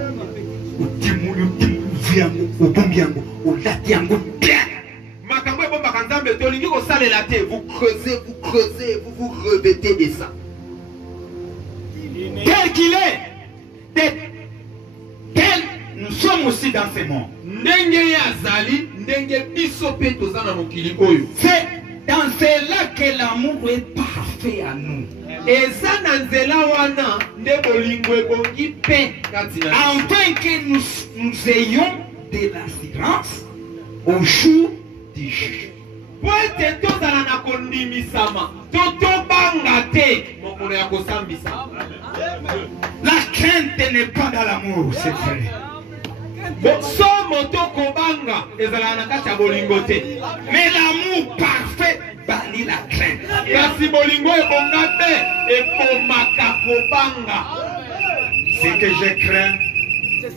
makambo ebombaka nzambe tolingi kosalela te vous creusez vous vous revêtez de ça Tel qu'il est, tel nous sommes aussi dans ce monde. ndenge ye azali ndenge biso mpe toza na mokili oyo C'est dans cela que l'amour est parfait à nous. eza na nzela wana nde bolingo ebongi mpe kati na Afin que nous ayons de l'assurance au jour du juge. po ete tozala na kondimisama to tobanga te mokolo ya kosambisa La crainte n'est pas dans l'amour, c'est vrai. somo to kobanga ezalaka na kati ya bolingo te Mais l'amour parfait bannit la crainte. kasi bolingo ebonga mpe ebomaka kobanga Ce que je crains,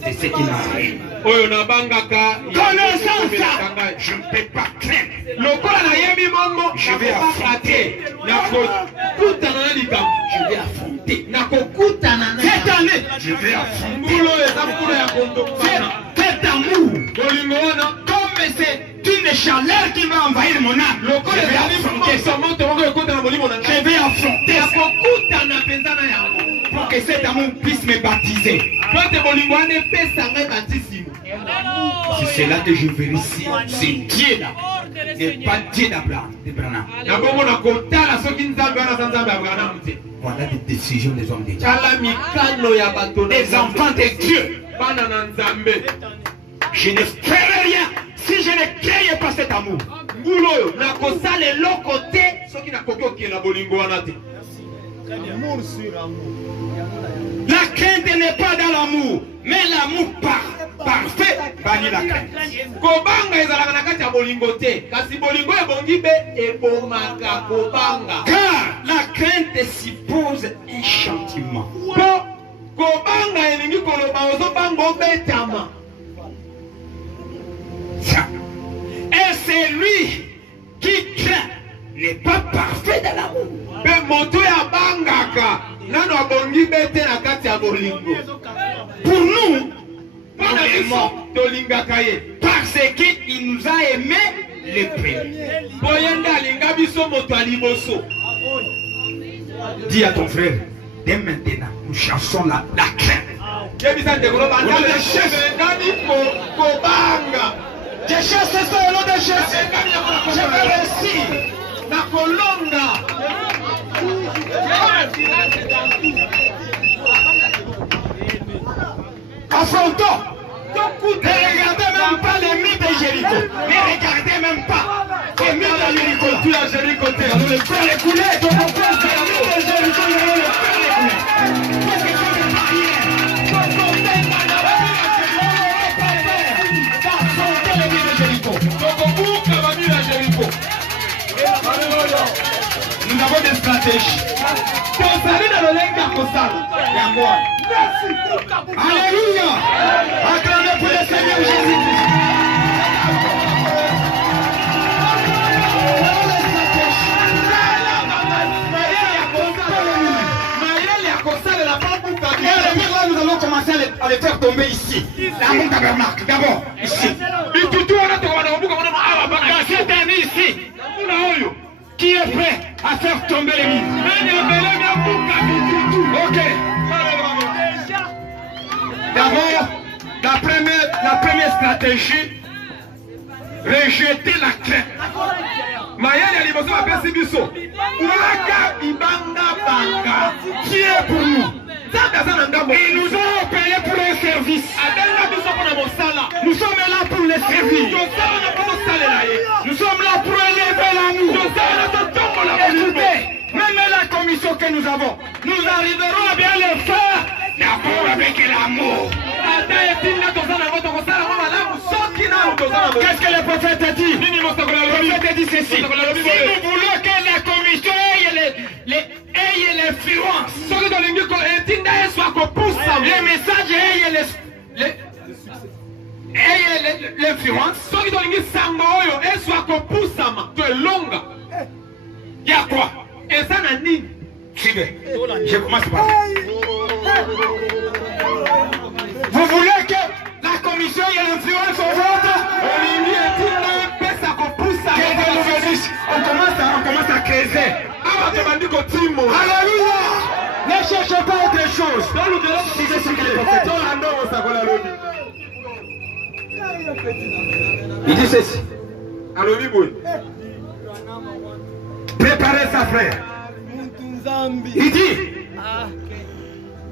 c'est ce qui m'arrive. oyo nabangaka Connaissant ça, je ne peux pas craindre. lokola nayebi mongo Je vais nakobanga te nakokutana na likambo Je vais affronter. nakokutana na Cette année, je vais affronter. mbulo eza mbulo ya kondokana Cet amour, bolingo wana comme c'est une chaleur qui va envahir mon âme, lokola je vais ezali affronter ça. moto moko ekotana molimo na Je ngai vais affronter ça nakokutana mpenza na yango pour que cet amour puisse me baptiser. po ete bolingo wana epesa ngai batisimo C'est cela que je vérifie. C'est Dieu là. n'est pas Dieu d'Abraham. nakomona kotala soki nzambe wana aza nzambe ya abrahamu te Voilà des décisions des hommes de Dieu. tala mikano ya bato na Les enfants de Dieu. bana na nzambe Je ne ferai rien si je ne crée pas cet amour. mbula oyo nakosala eloko te soki nakoki okela bolingo wana te La crainte n'est pas dans l'amour, mais l'amour parfait bannit la crainte. kobanga ezalaka na kati ya bolingo te kasi bolingo ebongi mpe ebomaka kobanga Car la crainte suppose un châtiment. mpo kobanga elingi koloba ozobanga obetama Ça. Et c'est lui qui craint n'est pas parfait dans l'amour. mpe moto ya bangaka nano abongi bete na kati ya bolingo Pour nous, mpona biso tolingaka ye parce qu'il nous a aimés les premiers. mpo ye nde alinga biso moto ya liboso Dis à ton frère, dès maintenant, nous chassons la crainte. yebisa ndeko no bandabengani kobanga Je chasse ça au nom de Jésus. Je vais réussir. na kolonga Affrontons. Ne regardez même pas les mythes de Jéricho. Ne regardez même pas les mythes de Jéricho. tu as Jéricho te Nous le faire écouler. Donc on peut faire les mythes de Jéricho. Nous le faire écouler. Parce que c'est des barrières. Affrontez les mythes de Jéricho. tokobuka bamila Jéricho Nous avons des stratégies. tozali na lolenge ya kosala yango wana Alléluia. Acclamez pour le Seigneur Jésus-Christ. mayele ya kosalela babuka Et là, nous allons commencer à les faire tomber ici. Là, mon tabernacle, d'abord, ici. bitutu wana tokobana kobuka wana awa bana Dans cette année ici, kuna oyo qui est prêt à faire tomber les murs? nani ebelemi abuka bitutu Ok. D'abord, la première stratégie, rejeter la crainte. mayele ya liboso bapesi biso waka bibanga banga Qui est pour nous? Ils nous ont appelés pour un service. Nous sommes là pour les servir. Nous sommes là pour élever l'amour. Écoutez, même la commission que nous avons, nous arriverons à bien le faire d'abord avec l'amour. Qu'est-ce que le prophète dit? Le prophète dit ceci. Si nous voulons que la commission ait l'influence, les messages aient l'influence, il y a quoi? Suivez. Je commence par là. Vous voulez que la commission ait l'influence au ventre? On commence à creuser. Alléluia! Ne cherchez pas autre chose. Il dit ceci. Préparez ça, frère. Il dit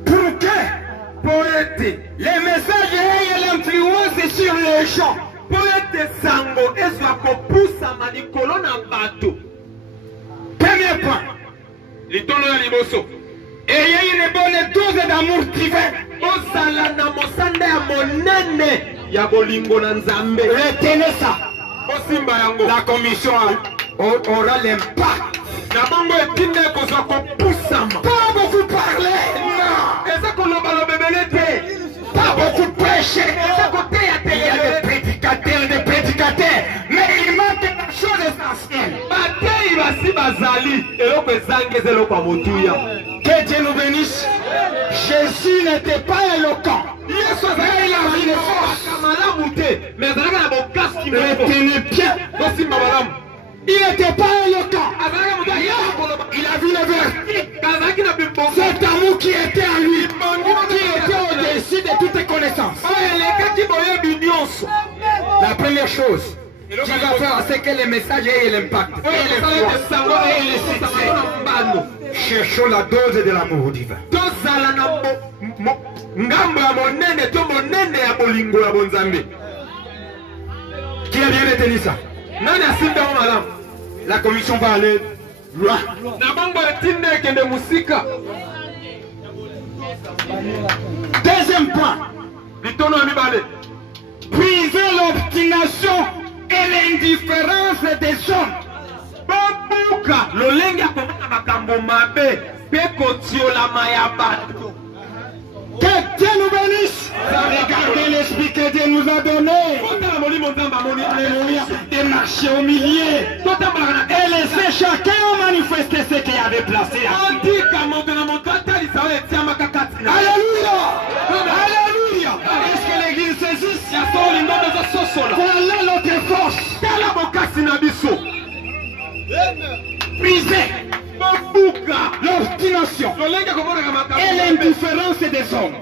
pour que les messages aient l'influence sur les gens. Premier point. Ayez une bonne dose d'amour divin. Retenez ça. La commission aura l'impact. Pas beaucoup parler. Non. Pas beaucoup prêcher. Il y a des prédicateurs, mais il manque quelque chose d'essentiel. Que Dieu nous bénisse. Jésus n'était pas éloquent. Mais il avait une force. Retenez bien. Il n'était pas éloquent. Il avait une vertu. Cet amour qui était en lui, qui était au-dessus de toutes connaissances. La première chose qui va faire, c'est que les messages aient l'impact. Cherchons la dose de l'amour divin. Qui a bien retenu ça? La commission va aller loin. Deuxième point. Briser l'obstination et l'indifférence des hommes. Que Dieu nous bénisse. Regardez l'esprit que Dieu nous a donné. Alléluia. De marcher au milieu. Et laisser chacun manifester ce qu'il avait placé. Alléluia. Alléluia. Est-ce que l'église saisit? Voilà notre force. Briser l'obstination et l'indifférence des hommes.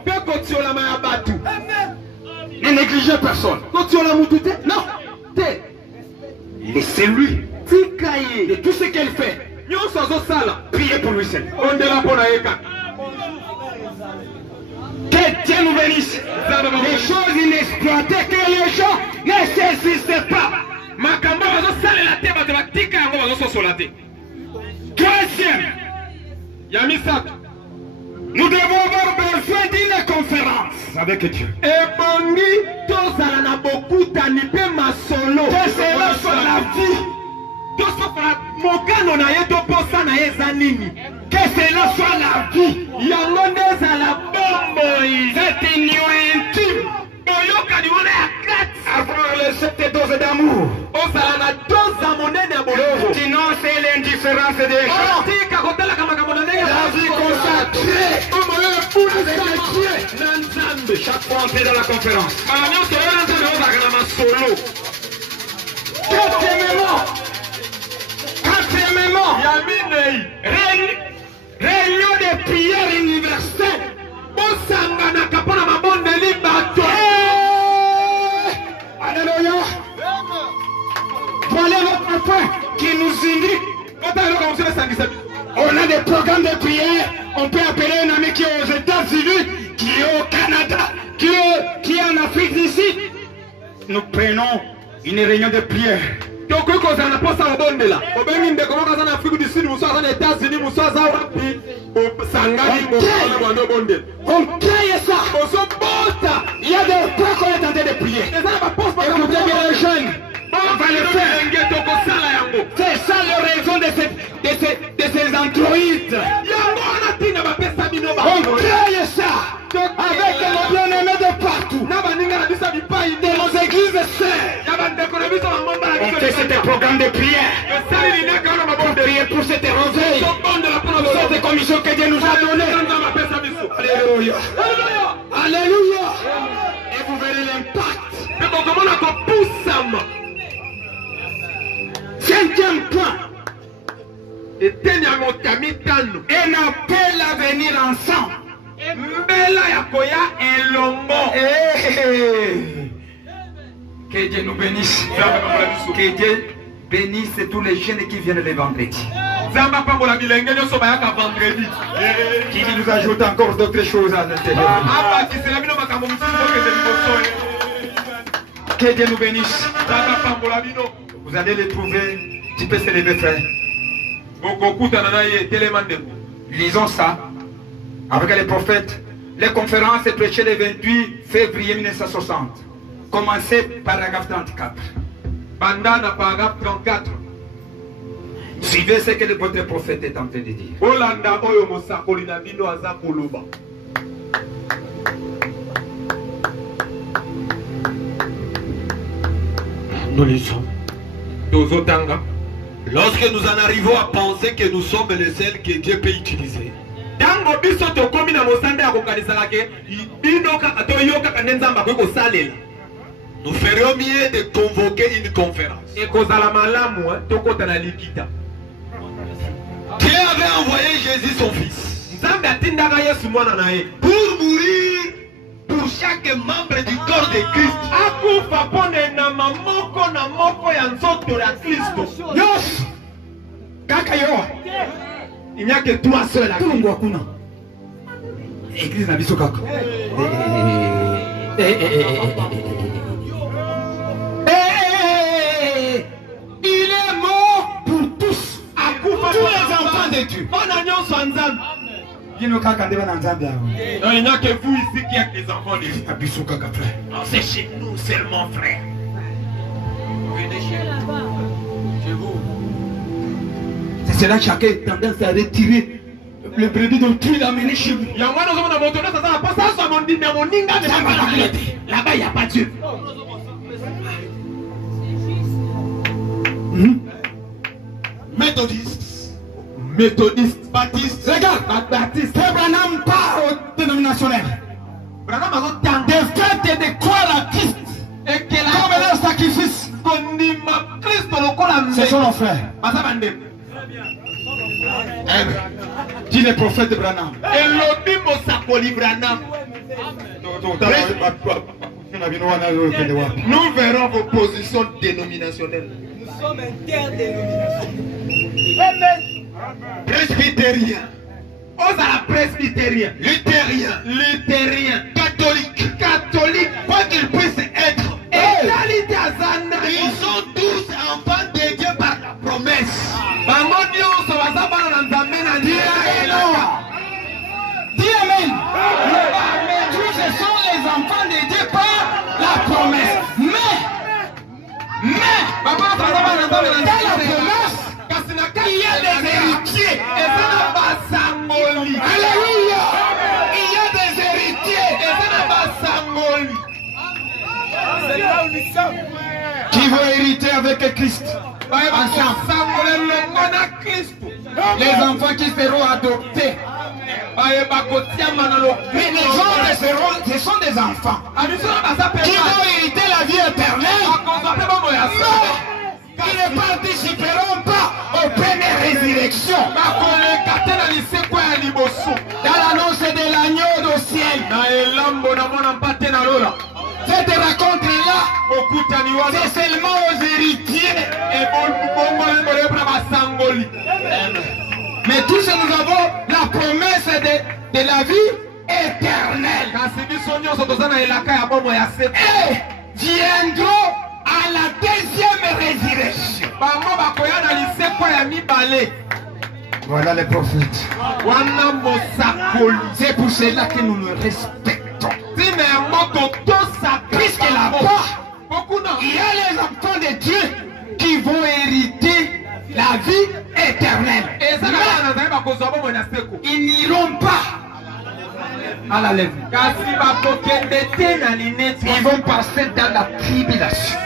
Ne négligez personne. Non. Laissez-lui. De tout ce qu'elle fait, priez pour lui seul. Que Dieu nous bénisse. Les choses inexploitées que les gens ne saisissent pas. Troisième, nous devons avoir besoin d'une conférence avec Dieu. Que cela soit la vie. Que cela soit la vie. Cette union intime. Avoir cette dose d'amour. L'obstinence et l'indifférence des gens. La vie consacrée avec Dieu. Chaque fois entrer dans la conférence. Quatrièmement, réunion de prière universelle. Alléluia. Voilà notre point qui nous indique. On a des programmes de prière, on on peut appeler un ami qui est aux États-Unis, qui est au Canada, qui est en Afrique d'ici. Nous prenons une réunion de prière. Donc, quand on a pas ça au bon de là, au bien de comment on a Afrique du Sud, nous sommes aux États-Unis, nous sommes à Wapi, au Sangani, au bon de. On crée ça. On se porte. Il y a des points qu'on est en train de prier. Écoutez bien les jeunes. On va le faire. C'est ça la raison de ces androïdes. On crée ça. Avec les bien-aimés de partout. Dans nos églises sœurs. On fait ce programme de prière. On prie pour cette réveil. Cette commission que Dieu nous a donnée. Alléluia. Alléluia. Et vous verrez l'impact. Cinquième point. Un appel à venir ensemble. Que Dieu nous bénisse. Que Dieu bénisse tous les jeunes qui viennent le vendredi. Qui nous ajoute encore d'autres choses à l'intérieur. Que Dieu nous bénisse. Vous allez les trouver. Tu peux se lever, frère. Lisons ça. Avec les prophètes. Les conférences prêchées le 28 février 1960. Commencez paragraphe 34. Bandana paragraphe 34. Suivez ce que votre prophète est en train de dire. Nous lisons. Lorsque nous en arrivons à penser que nous sommes les seuls que Dieu peut utiliser, nous ferions mieux de convoquer une conférence. Dieu avait envoyé Jésus son fils pour mourir pour chaque membre du corps de Christ. Il n'y a que toi seul à Église na biso kaka. Il est mort pour tous. Tous les enfants de Dieu. Il n'y a que vous ici qui êtes les enfants de Dieu. C'est chez nous seulement, frère. Venez chez vous. C'est cela que chacun a tendance à retirer le brebis dont tu l'as amené chez vous. Là-bas, il n'y a pas Dieu. Méthodiste, baptiste. Regarde, baptiste. Branham pas au dénominationnel. Des fêtes et de croire à Christ. Et que comme leur sacrifice. Ce sont nos frères. Dis les prophètes Branham. Nous verrons vos positions dénominationnelles. Nous sommes interdénominationnels. Presbytérien. Presbytérien. Luthérien. Catholique. Quoi qu'il puisse être. Ils sont tous enfants de Dieu par la promesse. Dis Amen. Tous ce sont les enfants de Dieu par la promesse. Mais dans la promesse, il y a des héritiers. Alléluia. Il y a des héritiers. Qui vont hériter avec Christ. Ensemble. Les enfants qui seront adoptés. Mais les autres ce sont des enfants qui vont hériter la vie éternelle. Ils ne participeront pas aux premières résurrections. Dans l'annonce de l'agneau au ciel. Cette rencontre-là, c'est seulement aux héritiers. Mais tous nous avons la promesse de la vie éternelle. Et viendront à la deuxième résurrection. Voilà les prophètes. C'est pour cela que nous le respectons. Puisque là-bas, il y a les enfants de Dieu qui vont hériter la vie éternelle. Ils n'iront pas à la lèvre. Ils vont passer dans la tribulation.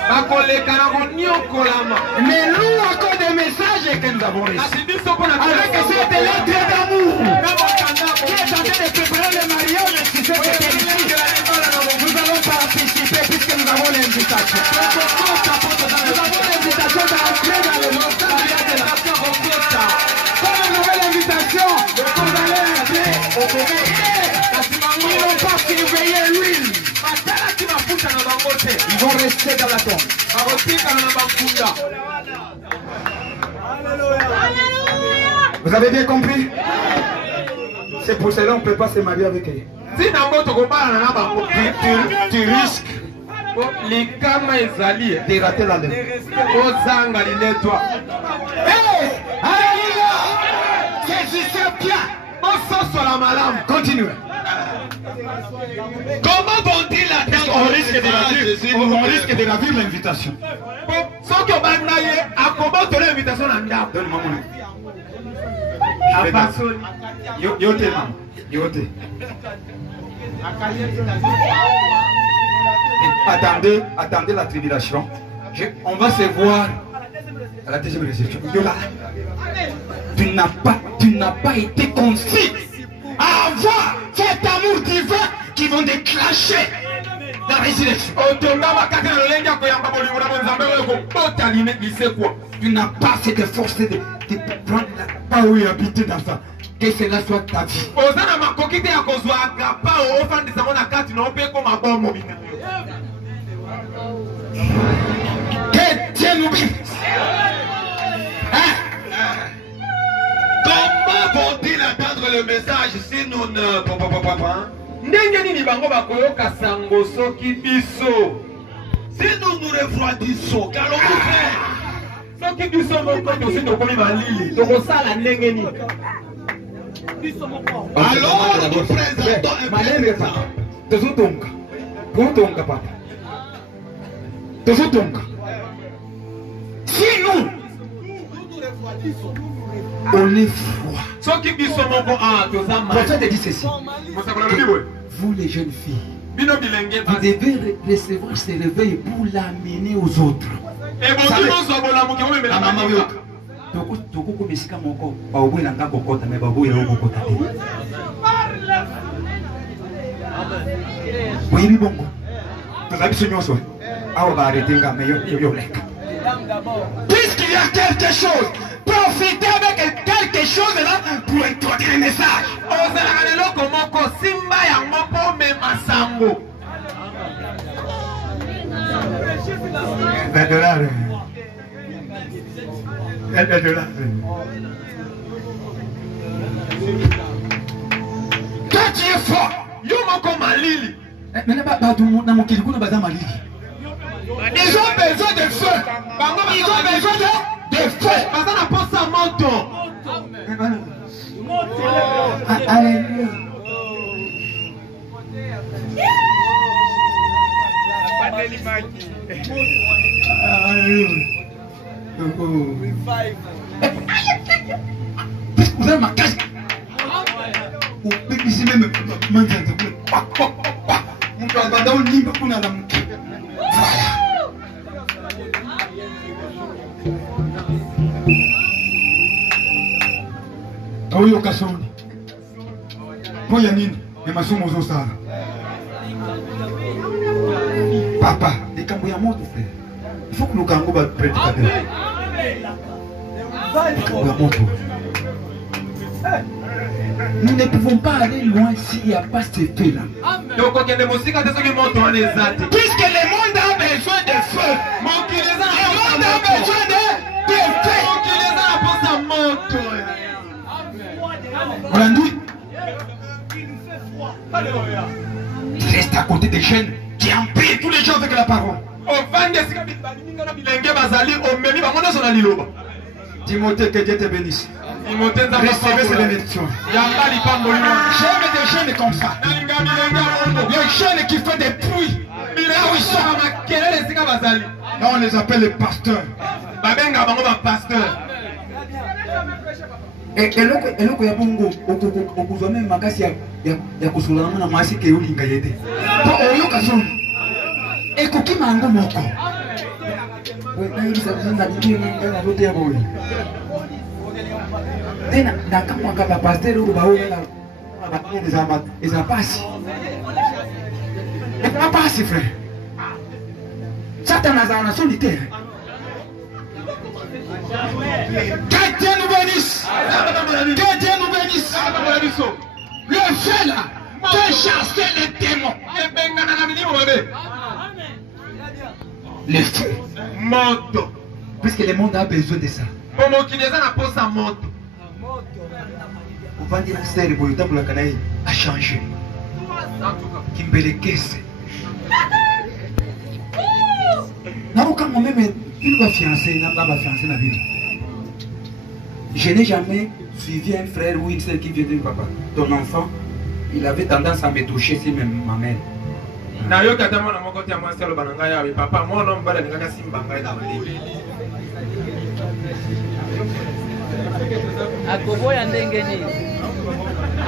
Mais nous, à cause des messages que nous avons reçus, avec cette lettre d'amour qui est en train de préparer le mariage, nous allons participer puisque nous avons l'invitation. Nous avons l'invitation d'entrer dans le mariage de la Côte. Comme nous avons l'invitation, vous allez entrer au commun. Ils n'ont pas surveillé l'huile. Ils vont rester dans la tombe. Vous avez bien compris? C'est pour cela qu'on ne peut pas se marier avec eux. Tu risques de rater la lèvre. Hey! Alléluia! Saisissez bien. Continuez. Comment vont-ils attendre? On risque de ravir l'invitation. Donne-moi mon Attendez la tribulation. On va se voir à la deuxième résurrection. Tu n'as pas été conçu à avoir cet amour divin qui vont déclencher la résurrection. Tu n'as pas cette force de prendre là où il habite dans ça. Que cela soit ta vie. Que Dieu nous bénisse. Comment vont-ils attendre le message si nous ne... Si nous nous refroidissons, qu'allons-nous faire? Alors nous présentons un présent. Si nous on est froid. Prophète dit ceci. Vous les jeunes filles, vous devez recevoir ce réveil pour l'amener aux autres. Oui, bon. Puisqu'il y a quelque chose, profitez avec quelque chose là pour introduire le message. $20. Quand tu es fort, ils ont besoin de feu. Ils ont besoin de feu. Alléluia. Vous avez ma casque. Ici même, Oyo kasoni. Poya nini? Ne masomo zosala. Papa, les kambo ya moto frère. Il faut que nous kango ba prédicateur. Kambo ya moto. Nous ne pouvons pas aller loin s'il n'y a pas ce feu là. Puisque le monde a besoin de feu. Le monde a besoin de feu. côté des jeunes qui empruntent tous les jours avec la parole. Timothée, que Dieu te bénisse. Recevez ces bénédictions. J'aime des jeunes comme ça. Les jeunes qui font des bruits. Non, on les appelle les pasteurs. Et eloko ya bongo okuzwa même makasi ya kosolana na mwasi ke olinga yete. Po oyoka zone. Ekoki mango moko. Na hivi sasa ndio ngana rote ya boy. Tena kama kama pasteur ou baona na ils ont passé. Et pas passé frère. Satan a solitaire. Que Dieu nous bénisse. Que Dieu nous bénisse. Le feu là peut chasser les démons. Le feu. Moto. Puisque le monde a besoin de ça. On va dire que c'est le temps pour la Canaï a changé. Kimbelekese. Non, quand moi-même, il va fiancer, n'a pas fiancé la vie. Je n'ai jamais suivi un frère ou une soeur qui vient de dire papa, ton enfant, il avait tendance à me toucher, c'est même ma mère. Papa, moi, non, pas Akoboya ndenge nini?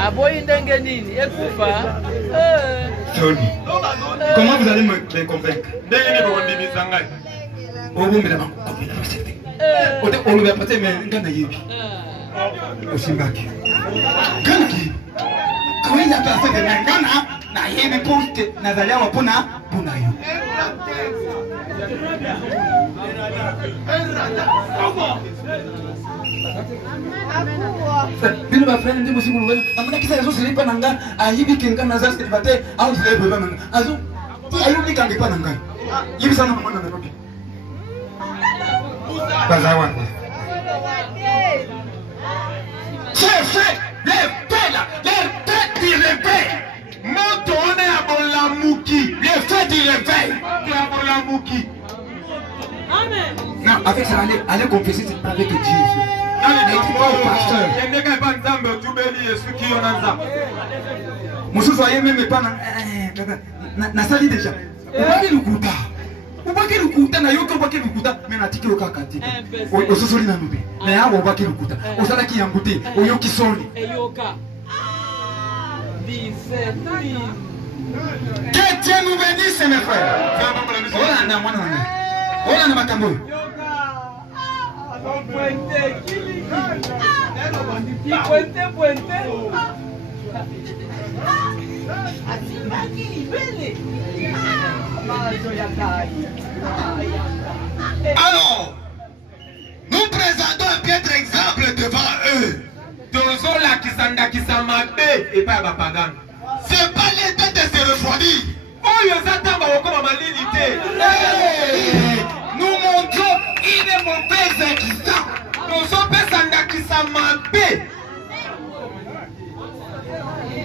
Aboyi ndenge nini? Ekufa. Johnny, comment vous allez me convaincre? On va me accepter. On va passer, mais Gana Yibi. Aussi Maki. Gana qui? Comment il a passé de Gana? Na Yibi pour que Nazaria ou Pona Punayo. Bila bafanya ndio msimu wewe. Amna kisa Yesu silipa nanga ahibi kinga na zasi dibate au zile beba nanga. Azu ti ayubi kange pa nanga. Yibi sana mama na roki. Bazawa. C'est les pela, les têtes du réveil. Moto on est à Bolamuki. Les fêtes du réveil. De Bolamuki. Amen. Non, avec ça allez confesser c'est pas avec Dieu. Monsieur soyez même pas na sali déjà. Ubaki lukuta. Ubaki lukuta na yoko ubaki lukuta mais na tiki okakati. Ososoli na nubi. Na yawo ubaki lukuta. Osala ki yangute oyoki soli. Eyoka. Que Dieu nous bénisse mes frères. Ola na mwana wana. Ola na makambo. Alors, nous présentons un piètre exemple devant eux. C'est pas l'état de se refroidir. Nous montrons une mauvaise existence.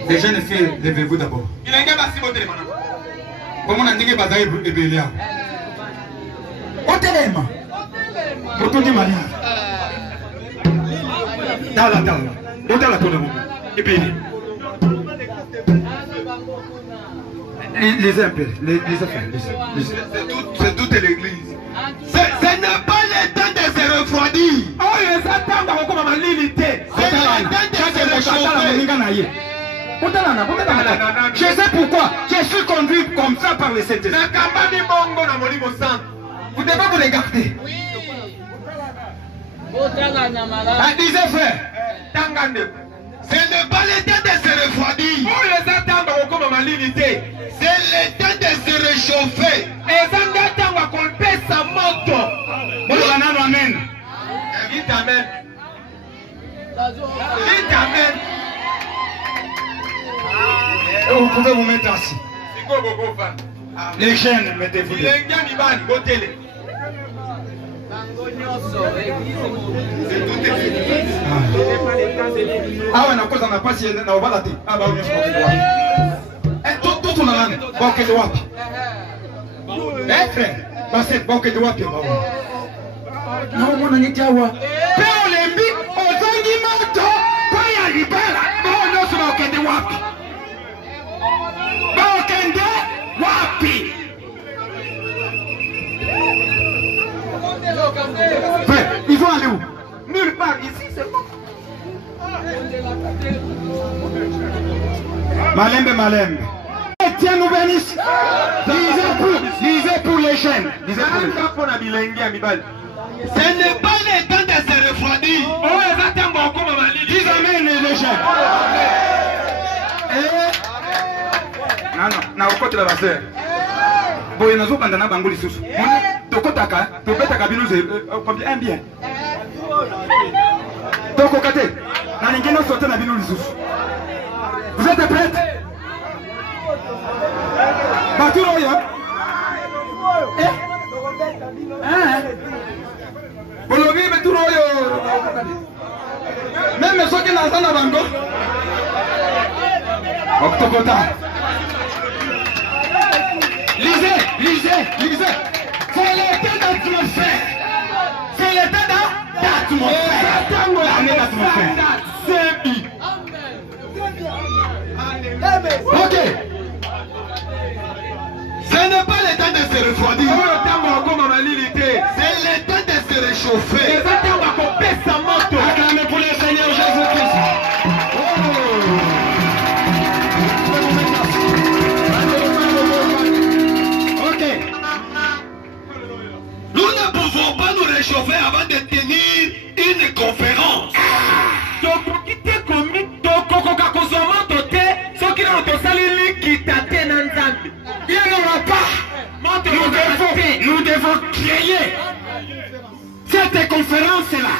Les jeunes filles, levez-vous d'abord. Comment on a dit que Bazaï est belé? Otelema. Otelema Maria. Dala. Dala tout le monde. Et puis les impôts, les affaires, c'est toute l'église. Ce n'est pas le temps de se refroidir. C'est le temps de se réchauffer. Je sais pourquoi. Je suis conduit comme ça par le Saint-Esprit. Vous devez vous regarder. Disez frère. Ce n'est pas le temps de se refroidir. C'est le temps de se réchauffer. Amen. Dites amen. Dites amen. Vous pouvez vous mettre assis. Les jeunes, mettez-vous. Ah ouais, on a pas si on va la tête. Ah bah on est tout on a Maman, boke de wapi. Eh frère, Basset, boke de wapi maman. Non, mon ami Tiawa. Pe olembi, ozongi moto, kwa ya libala. Bon, non, c'est boke de wapi. Boke de wapi. Frère, ils vont aller où? Nulle part, ici, c'est bon. Malembe, Malembe. Tiens, nous bénisse. Lisez pour les jeunes. Lisez pour les jeunes. Ce n'est pas le temps de se refroidir. Dis amen les jeunes. Non, non, na okote la basser. Boye nazo bandana bangoli susu. Tokotaka, topetaka binuze combien un bien. Tokokate. Na ningeno sauter na binu susu. Vous êtes prêts? Baturo ya. Bolobi beturo yo. Même ceux qui n'ont pas la bango. Octocota. Lisez, lisez, lisez. C'est l'état d'atmosphère. C'est l'état d'atmosphère. C'est bi. Ok. Ce n'est pas le temps de se refroidir. C'est le temps de se réchauffer. Acclamez pour le Seigneur Jésus-Christ. Ok. Nous ne pouvons pas nous réchauffer avant de tenir une conférence. Il n'y aura pas. Nous devons créer cette conférence-là.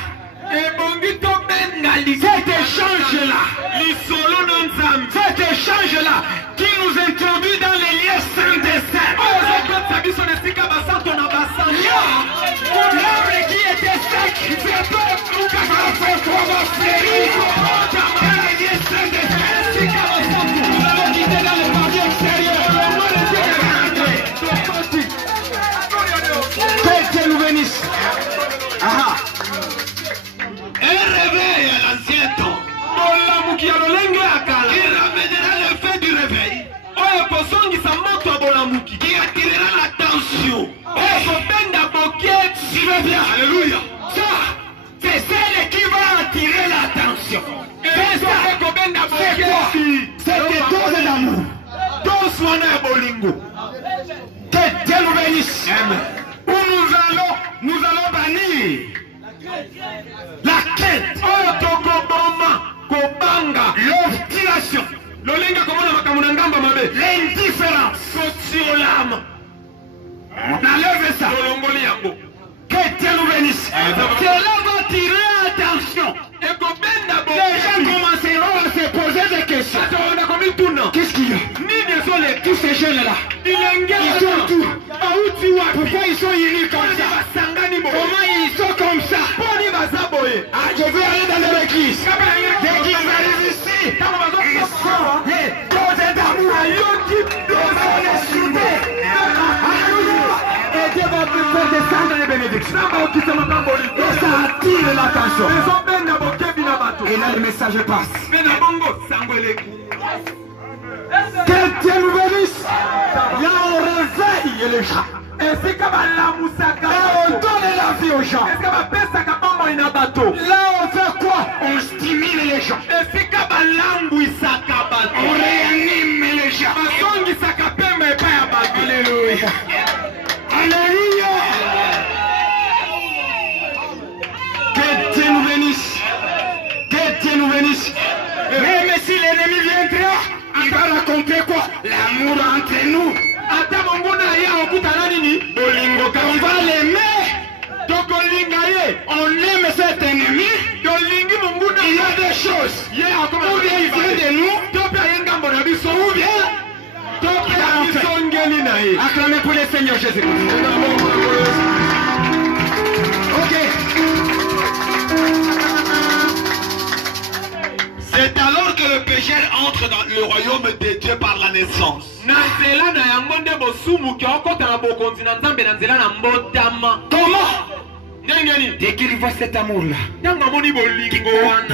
Cet échange-là. Cet échange-là qui nous introduit dans les lieux saints des saints. L'homme qui était sacrifié pour nous faire dans les lieux saints des saints. Nous allons quitter dans le pavillon extérieur. Que Dieu nous bénisse. Aha. Un réveil à l'ancien temps. Il ramènera le fait du réveil. Qui attirera l'attention. Alléluia. Ça, c'est celle qui va attirer l'attention. C'est ça. C'est quoi? C'est des doses d'amour. Que Dieu nous bénisse. Où nous allons bannir la quête, l'obstination, l'indifférence. Enlève ça. Que Dieu nous bénisse. Cela va tirer l'attention. Les gens commenceront à se poser des questions. Qu'est-ce qu'il y a? Tous ces jeunes-là, ils sont tous. Pourquoi ils sont unis comme ça? Comment ils sont comme ça? Ah, je veux aller dans l'église. Dès qu'ils arrivent ici, ils sont dosés d'amour. On est soudés. Et Dieu va faire descendre les bénédictions. Et ça attire l'attention. Et là, le message passe. Que Dieu nous bénisse. Là, on réveille les gens. Et on donne la vie aux gens. Là, on fait quoi? On stimule les gens. On réanime les gens. Alléluia. Alléluia. Que Dieu nous bénisse. Que Dieu nous bénisse. Même si l'ennemi viendra, il va raconter quoi? L'amour entre nous. On va l'aimer. On aime cet ennemi. Il y a des choses. Ou bien il vient de nous. Ou bien acclamez pour le Seigneur Jésus-Christ. Ok. C'est alors que le pécheur entre dans le royaume de Dieu par la naissance. Comment? Dès qu'il voit cet amour-là,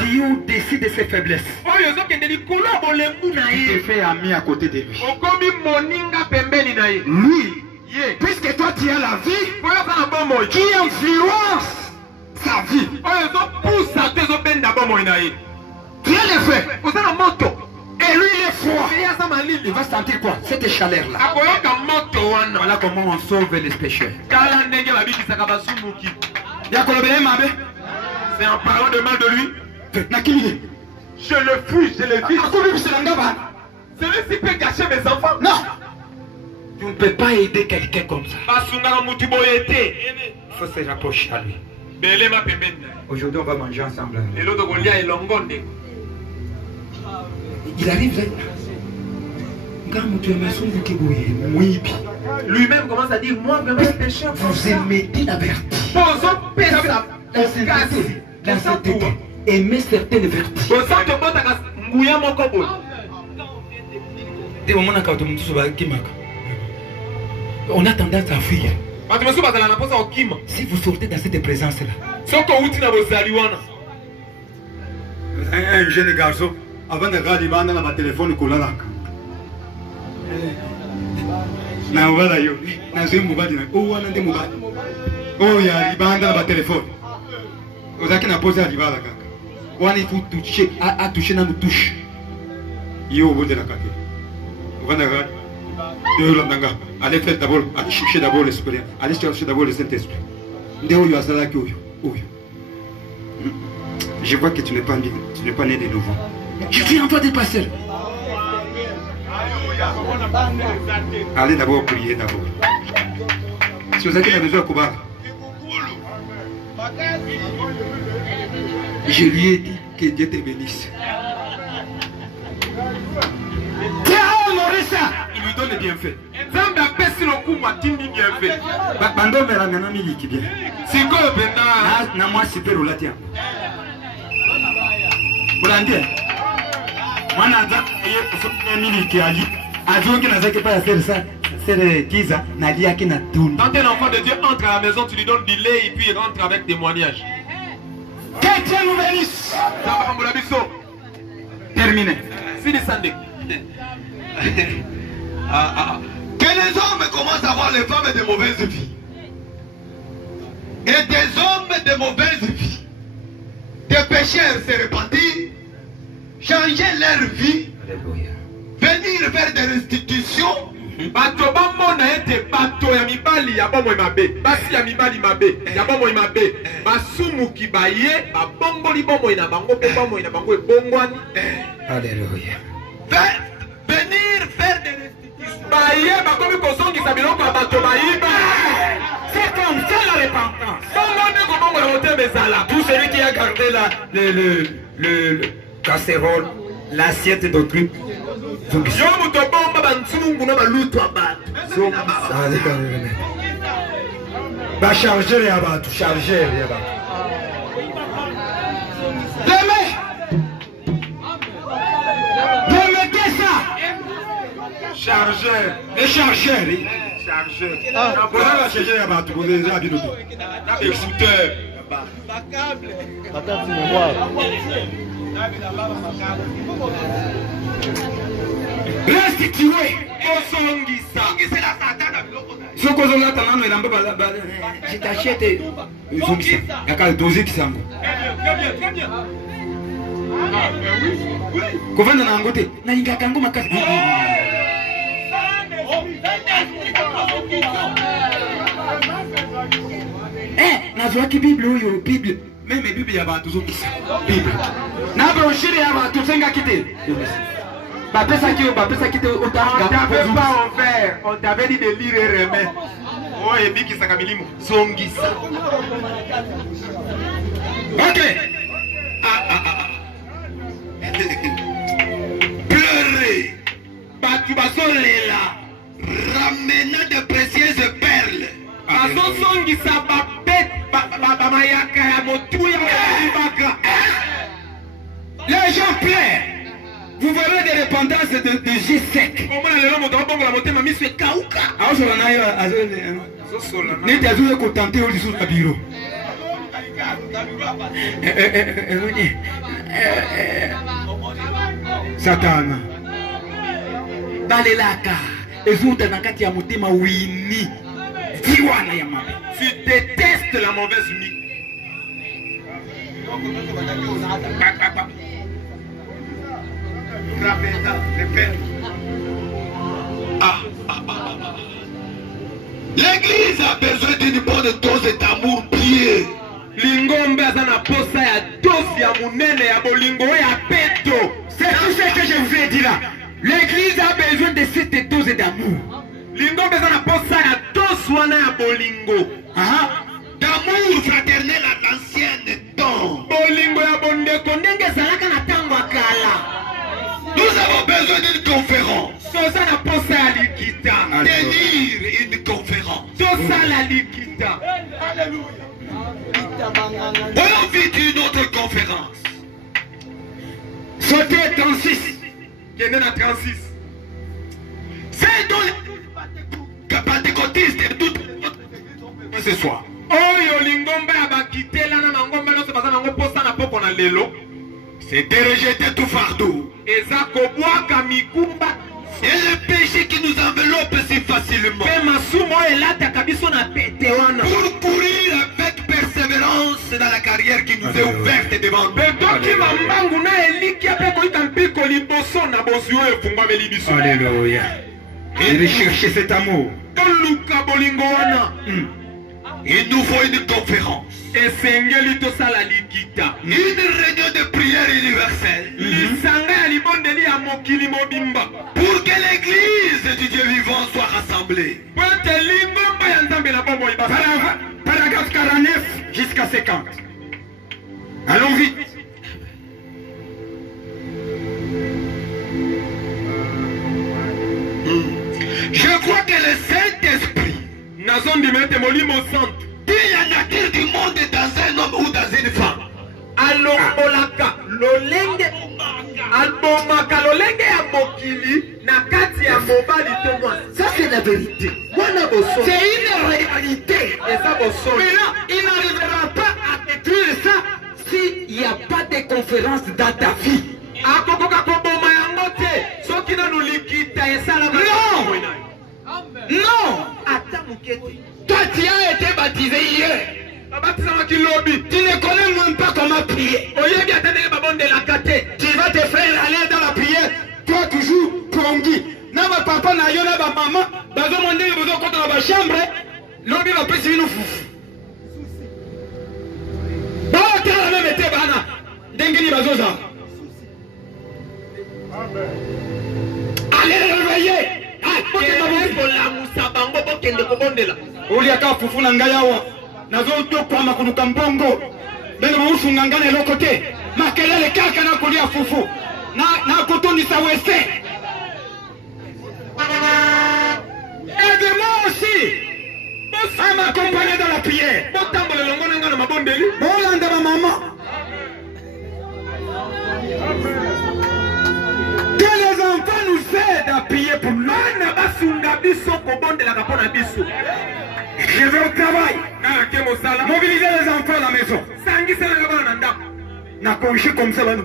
Dieu décide de ses faiblesses. Il te fait ami à côté de lui. Lui, puisque toi tu as la vie, qui influence sa vie. Tu as le fait. Et lui il est froid. Il va sentir quoi? Cette chaleur-là. Voilà comment on sauve les pécheurs. C'est en parlant de mal de lui. Je le fuis, je le vis. Celui-ci peut gâcher mes enfants. Non. Tu ne peux pas aider quelqu'un comme ça. Il faut se rapprocher à lui. Aujourd'hui, on va manger ensemble. Il arrive là. Lui-même commence à dire, moi vraiment pécheur. Vous aimez la vertu. La sainteté. Aimer certaines vertus. On a tendance à fuir. Si vous sortez dans cette présence-là, un jeune garçon, avant de regarder dans ma téléphone, il a téléphone. Vous avez posé à l'Ivala. Il faut toucher, à toucher dans nos touches. Il est au bout de la carte. Vous allez regarder. Allez faire d'abord, allez chercher d'abord l'esprit. Allez chercher d'abord le Saint-Esprit. Je vois que tu n'es pas né de nouveau. Je suis enfant des pasteurs. Allez d'abord prier d'abord. Si vous avez besoin de Kuba, je lui ai dit que Dieu te bénisse. Il lui donne les bienfaits. Bando mera mena miliki bien. Siko benda na moi super ulatia. Ulandia. Mwana za yeye kusoma miliki ali. Ajonge na zake pa faire ça. C'est kiza na lia ki na tuni. Quand un enfant de Dieu entre à la maison, tu lui donnes du lait et puis il rentre avec témoignage. Que Dieu nous bénisse. Terminé. Fini Sunday. Que les hommes commencent à voir les femmes de mauvaise vie. Et des hommes de mauvaise vie. Des pécheurs se repentir, changer leur vie, venir faire des restitutions. Bato bamona ete bato ya mibali ya bomo mabe basi ya mibali mabe ya bomo mabe basumuki baye babongoli bomo ina bango pe bomo ina bango ebongwani. Alléluia. Venir faire des restitutions. Baye bakomi kosongisa biloko ya bato bayiba. C'est comme ça la repentance. Bongo ndeko bongo ya hote bezala. Tout celui qui a gardé le casserole, l'assiette d'autrui. Yo muto bomba bantungu na balutu abatu. Va charger les abatu, charger les abatu. Remettez ça. Chargeur. Les chargeurs. Chargeur. Vous allez charger les abatu, vous allez habiller tout. Écouteur. Restituer. Ce que vous avez je t'achète. Il y a qu'à doser qui s'en va. Comment on a un côté? Nazwaki Bible huyo Bible. Même Bible ya bantu zokisa. Bible. Na brochure ya bantu senga kite. On t'avait pas offert, on t'avait dit de lire et remettre. Oh, et Biki Sakamilimu, Zongisa. Ok. Pleurer. Batubasolela. Ramenant de précieuses perles. Azozongisa bamayaka ya motuya ya baka. Les gens pleurent. Vous verrez des repentances de J sec. Satana balelaka ezuta na kati ya motema wini tiwana ya mabe. Tu détestes la mauvaise nuit. L'église a besoin d'une bonne dose d'amour pied. Lingombe azana posa ya dosi ya munene ya bolingo ya peto. C'est tout ce que je vous ai dit là. L'église a besoin de cette dose d'amour. Lingombe azana posa ya dosi wana ya bolingo. D'amour fraternel à l'ancienne temps. Bolingo ya bondeko ndenge ezalaka na tango ya kala. Nous avons besoin d'une conférence. Toza na posa ya likita. Tenir une conférence. Toza la likita. Alléluia. On vit une autre conférence. Sautez 36. Qui est né à 36. C'est dans les pentecôtistes et toutes ce soir. Oyo lingombe abakitela na ngombe no se bazana ngo posa na poko na lelo. C'était rejeter tout fardeau. Eza kobwaka mikumba. Et le péché qui nous enveloppe si facilement. Pour courir avec persévérance dans la carrière qui nous est ouverte devant nous. Alléluia. Et rechercher cet amour. Il nous faut une conférence. Une réunion de prière universelle. Pour que l'église du Dieu vivant soit rassemblée. Paragraphe 49 jusqu'à 50. Allons vite. Je crois que le Saint-Esprit dit la nature du monde dans un homme ou dans une femme. Alombolaka lolenge albomaka lolenge ya mokili na kati ya mobali to mwa. Ça c'est la vérité. C'est une réalité. Mais là, il n'arrivera pas à détruire ça s'il n'y a pas de conférence dans ta vie. Non. Toi tu as été baptisé hier. Tu ne connais même pas comment prier. Tu vas te faire aller dans la prière. Toi toujours prongi. Na ba papa na yo na ba maman bazo monde bazo kota na ba chambre. Lobi ba pesi bino fufu. Ba ta na mete bana. Ndengeni bazo za. Allez réveiller. Oliaka fufu na ngai awa nazotokwama koluka mbongo bene bausunga ngai na eloko te makelele kaka na kolia fufu na kotondisa wese. Aide-moi aussi à m'accompagner dans la prière. Bolanda ma maman. Que les enfants nous aident à prier pour nous. Je vais au travail. Mobiliser les enfants à la maison. Na congé comme ça là.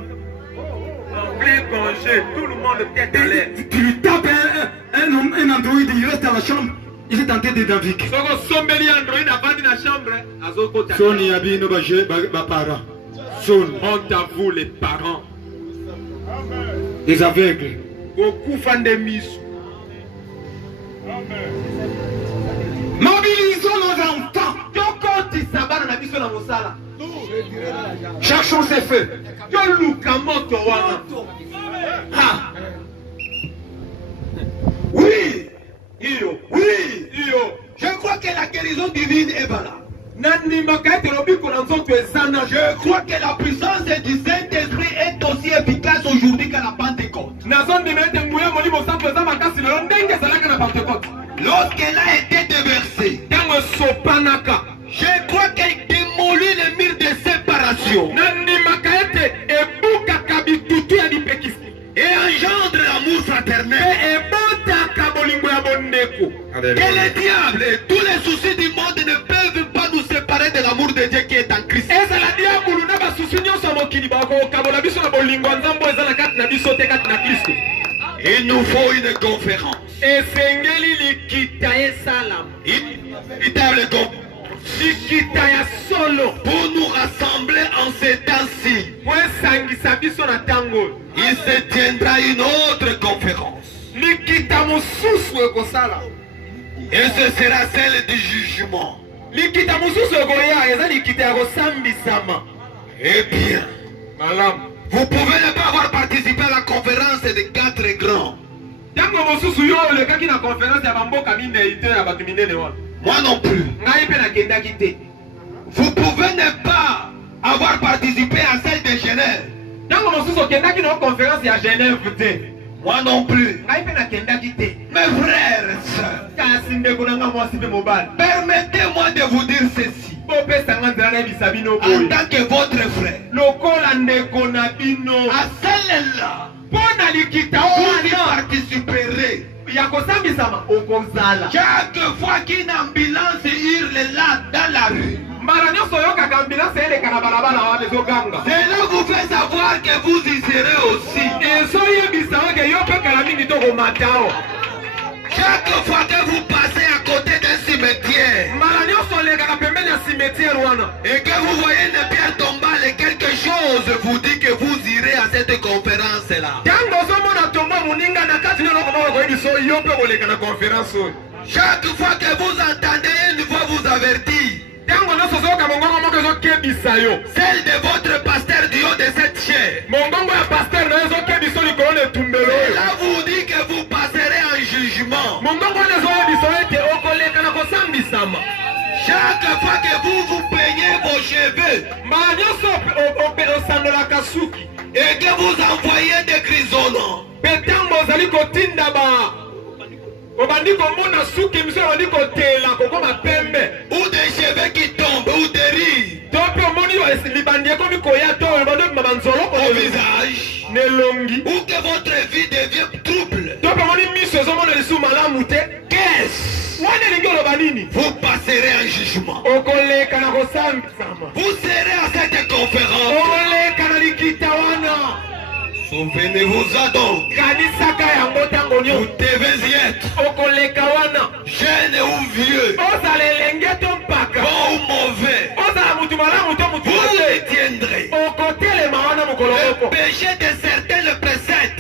Plein congé, tout le monde tête à l'air. Tu lui tapes un android, il reste à la chambre. Il est tenté de David. Sony Abino Bapara. Honte à vous les parents. Les aveugles. Beaucoup font des mises. Mobilisons nos enfants. Cherchons ces feux. Oui. Je crois que la guérison divine est valable. Je crois que la puissance du Saint-Esprit est aussi efficace aujourd'hui qu'à la Pentecôte. Lorsqu'elle a été déversée, je crois qu'elle démolit le mur de séparation. Et en Que le diable et tous les soucis du monde ne peuvent pas nous séparer de l'amour de Dieu qui est en Christ. Il nous faut une conférence. Inévitable conférence. Pour nous rassembler en ces temps-ci. Il se tiendra une autre conférence. Et ce sera celle du jugement. Eh bien, vous pouvez ne pas avoir participé à la conférence des 4 grands. Moi non plus. Vous pouvez ne pas avoir participé à celle de Genève. Moi non plus. Mes frères et sœurs, permettez-moi de vous dire ceci. En tant que votre frère, à celle-là, vous y participerez. Chaque fois qu'une ambulance hurle là dans la rue, cela vous fait savoir que vous y serez aussi. Chaque fois que vous passez à côté d'un cimetière et que vous voyez une pierre tombale et quelque chose vous dit que vous irez à cette conférence-là. Chaque fois que vous entendez une voix vous avertit, celle de votre pasteur du haut de cette chair, là vous dit que vous passerez en jugement. Chaque fois que vous peignez vos cheveux et que vous envoyez des grisonnants, ou des cheveux qui tombent, ou des rides au visage, ou que votre vie devient trouble, vous passerez un jugement. Vous serez à cette conférence. Souvenez-vous donc. Vous devez y être. Jeune ou vieux, bon ou mauvais, vous les tiendrez. Le péché de certains le précède.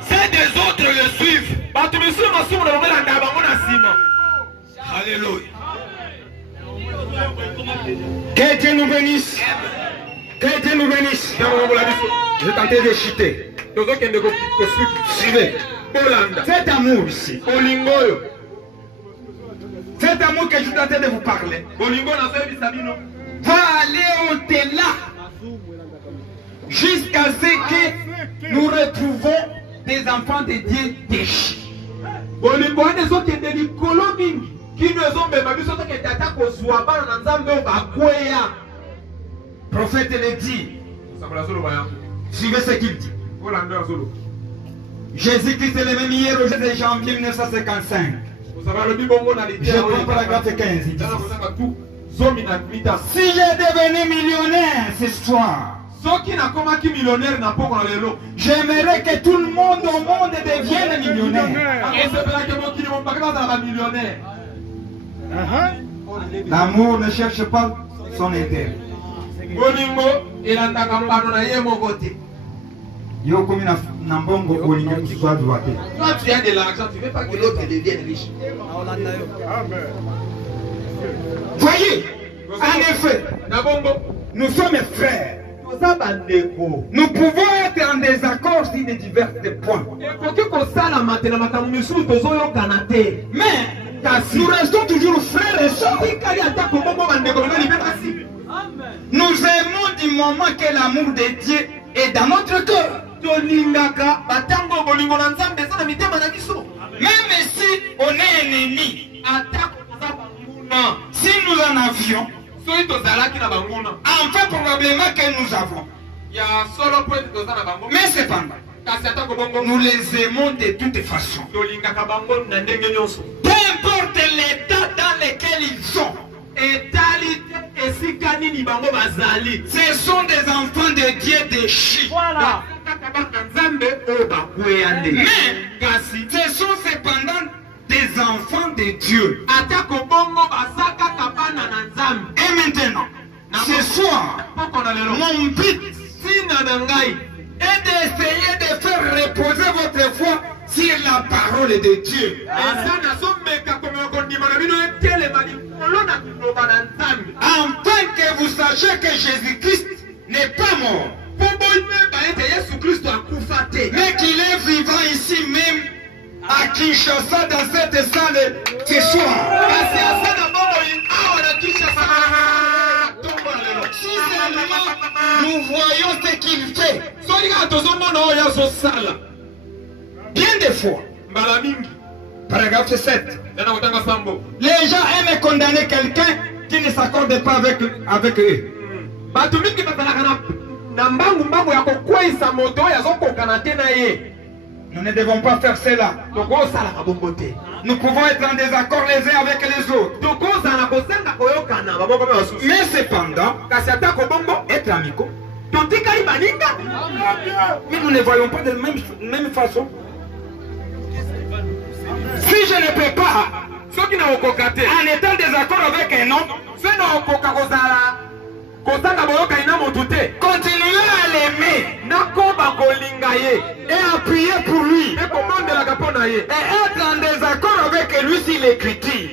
C'est des autres le suivent. Alléluia. Que Dieu nous bénisse. Que Dieu nous bénisse. Je tentais de chuter. Suivez. Cet amour ici. Cet amour que je suis en train de vous parler va aller au-delà jusqu'à ce que nous retrouvons des enfants de Dieu déchus. Prophète le dit. Suivez ce qu'il dit. Jésus-Christ est le même hier au 7 janvier 1955. Je prends paragraphe 15. Si j'ai devenu millionnaire ce soir, j'aimerais que tout le monde au monde devienne millionnaire. L'amour ne cherche pas son intérêt. Yo comme na mbongo olinga kuswa droite. Toi tu as de l'argent, tu veux pas que l'autre devienne riche. Voyez, en effet, nous sommes frères. Nous pouvons être en désaccord sur des divers points. Mais nous restons toujours frères et sœurs. Nous aimons du moment que l'amour de Dieu est dans notre cœur. Même si on est ennemi, si nous en avions, enfin probablement que nous avons, Mais cependant, nous les aimons de toutes façons. Peu importe l'état dans lequel ils sont. Ce sont des enfants de Dieu déchus. Voilà. Mais ce sont cependant des enfants de Dieu. Et maintenant, ce soir, mon but est d'essayer de faire reposer votre foi sur la parole de Dieu. Afin que vous sachiez que Jésus-Christ n'est pas mort, mais qu'il est vivant ici même à Kinshasa dans cette salle ce soir. Si seulement nous voyons ce qu'il fait, bien des fois, paragraphe 7, les gens aiment condamner quelqu'un qui ne s'accorde pas avec eux. Nous ne devons pas faire cela. Nous pouvons être en désaccord les uns avec les autres. Mais cependant, être amicaux. Mais nous ne voyons pas de la même façon. Si je ne peux pas, en étant en désaccord avec un homme, continuez à l'aimer et appuyer pour lui et être en désaccord avec lui s'il est critique.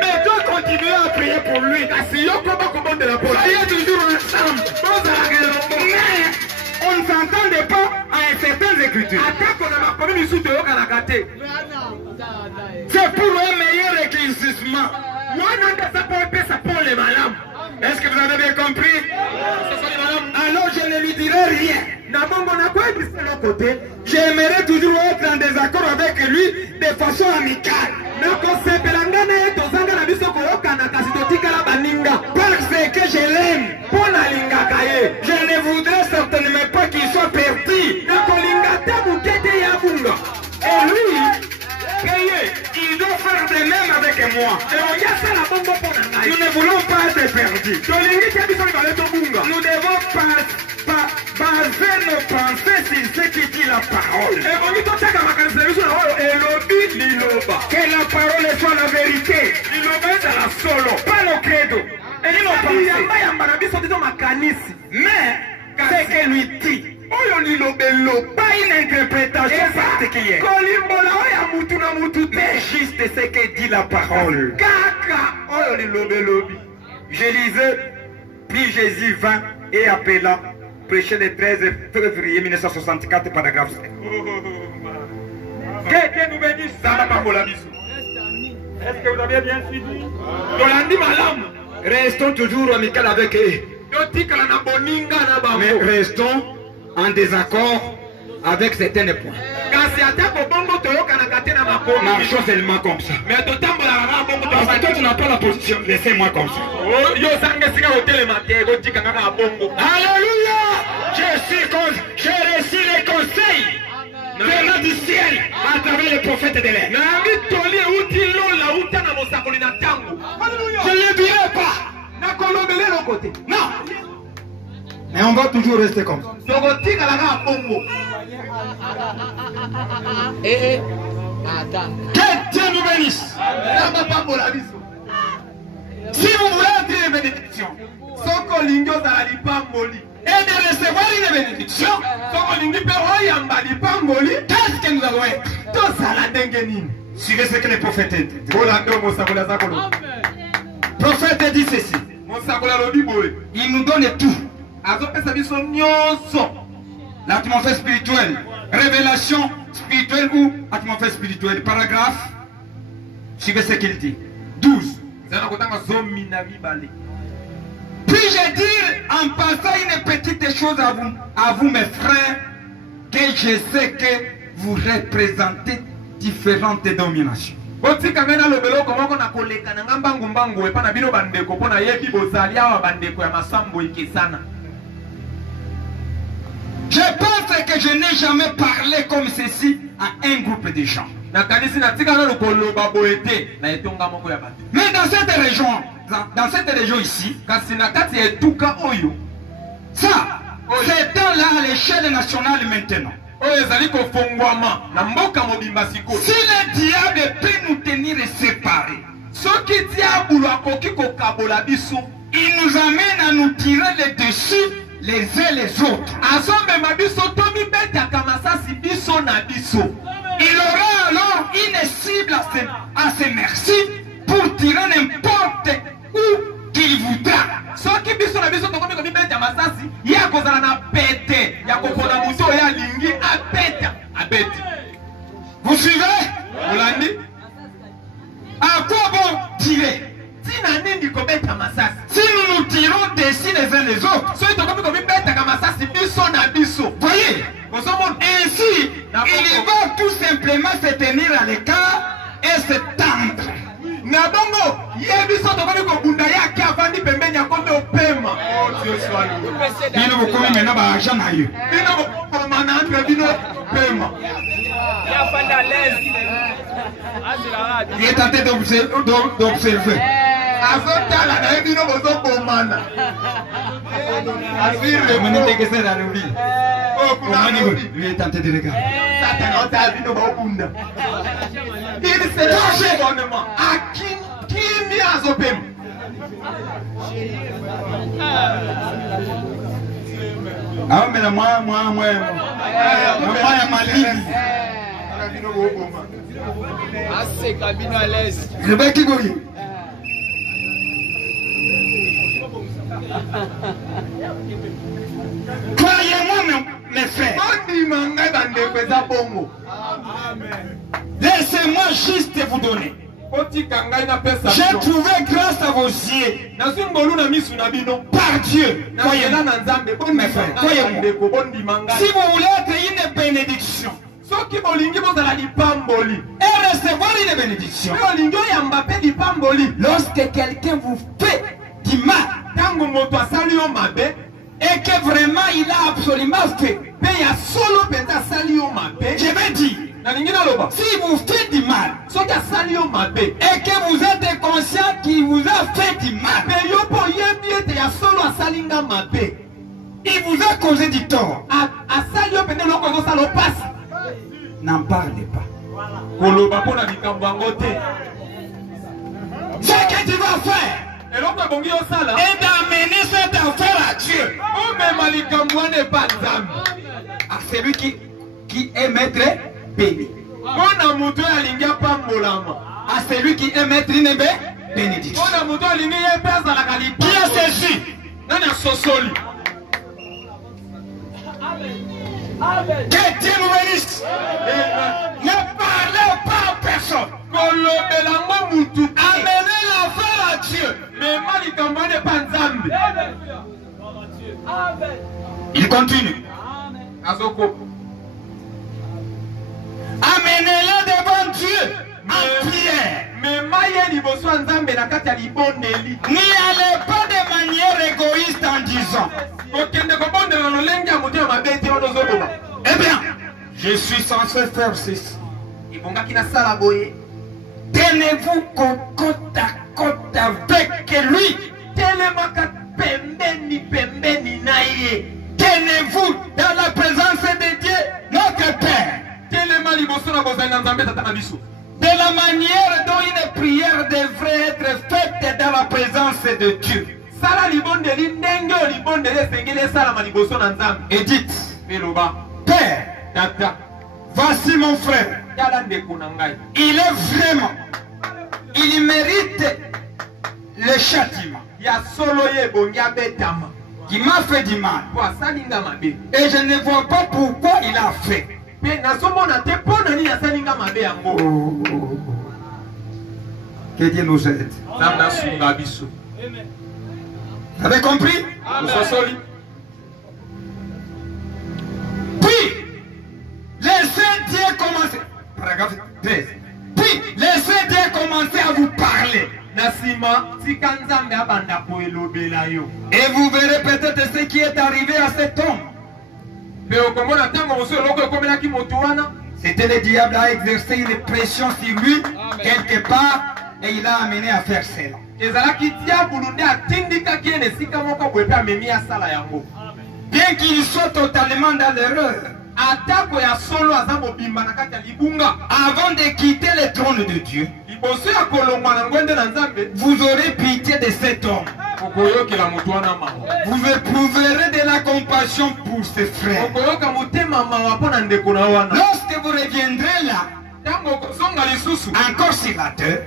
Mais toi continuez à prier pour lui. Soyez toujours ensemble. Mais on ne s'entendait pas à certaines écritures. C'est pour un meilleur éclaircissement. Est-ce que vous avez bien compris? Alors je ne lui dirai rien. J'aimerais toujours être en désaccord avec lui de façon amicale. Parce que je l'aime. Je ne voudrais certainement pas qu'il soit perdu. Et lui, il doit faire de même avec moi. Nous ne voulons pas être perdus. Nous devons baser nos pensées sur ce qui dit la parole. Que la parole soit la vérité. Pas nos credos. Mais ce que lui dit, pas une interprétation particulière. Mais juste ce que dit la parole. Je lisais, puis Jésus vint et appela, prêché le 13 février 1964, paragraphe 5. Que Dieu nous bénisse. Est-ce que vous avez bien suivi? Restons toujours amicaux avec eux. Mais restons en désaccord avec certains points. Marchons seulement comme ça. Parce que toi tu n'as pas la position, laissez-moi comme ça. Alléluia! J'ai reçu les conseils venant du ciel à travers les prophètes de l'air. Je ne le dirai pas. Non. Mais on va toujours rester comme ça. Que Dieu nous bénisse. Si vous voulez entrer une bénédiction et de recevoir une bénédiction, qu'est-ce que nous allons être? Suivez ce que les prophètes disent. Le prophète dit ceci. Il nous donne tout. L'atmosphère spirituelle, révélation spirituelle ou atmosphère spirituelle. Paragraphe, suivez ce qu'il dit. 12. Puis-je dire en passant une petite chose à vous mes frères, que je sais que vous représentez différentes dénominations. botika ngai nalobela komoko na koleka na nga mbangu epa na bino bandeko mpo nayebi bozali awa bandeko ya masambo ekesana. Je pense que je n'ai jamais parlé comme ceci à un groupe de gens. Mais dans cette région ici, ça, c'est là à l'échelle nationale maintenant. Si le diable peut nous tenir séparés, il nous amène à nous tirer les dessus les uns les autres. Il aura alors une cible à ses merci pour tirer n'importe où qu'il voudra. Vous suivez? À quoi bon tirer? Si nous nous tirons dessus les uns les autres, voyez, ainsi, il va tout simplement se tenir à l'écart et se tendre. Il est tenté d'observer. Lui est tenté de regarder. Il s'est lâché bonnement à qui m'y a zopé. Ah mais moi assez cabine à l'aise. Croyez-moi mes frères. Laissez-moi juste vous donner. J'ai trouvé grâce à vos yeux. Par Dieu. Croyez-moi. Mes frères, croyez-moi. Si vous voulez être une bénédiction et recevoir une bénédiction, lorsque quelqu'un vous fait du mal et que vraiment il a absolument fait, je vais dire, si vous faites du mal et que vous êtes conscient qu'il vous a fait du mal, il vous a causé du tort, n'en parlez pas. Ce que tu vas faire et d'amener cette affaire à Dieu, à celui qui est maître béni, à celui qui est maître une bénédiction. Qui a ceci? Que Dieu nous bénisse. Ne parlez pas à personne. Amenez l'affaire à Dieu. Il continue. Amenez-le devant Dieu en prière. N'y allez pas de manière égoïste en disant, eh bien, je suis censé faire ceci. Tenez-vous côte à côte avec lui. Tenez-vous dans la présence de Dieu, notre Père. De la manière dont une prière devrait être faite dans la présence de Dieu. Et dites, Père, voici mon frère. Il est vraiment, il mérite le châtiment. Qui m'a fait du mal. Et je ne vois pas pourquoi il a fait. Que Dieu nous aide. Vous avez compris? Puis, laissez Dieu commencer. Paragraphe 13. Puis, laissez Dieu Et vous verrez peut-être ce qui est arrivé à cet homme. C'était le diable a exercé une pression sur lui quelque part et il a amené à faire cela. Bien qu'il soit totalement dans l'erreur, avant de quitter le trône de Dieu, vous aurez pitié de cet homme. Vous éprouverez de la compassion pour ses frères. Lorsque vous reviendrez là, encore sur la terre,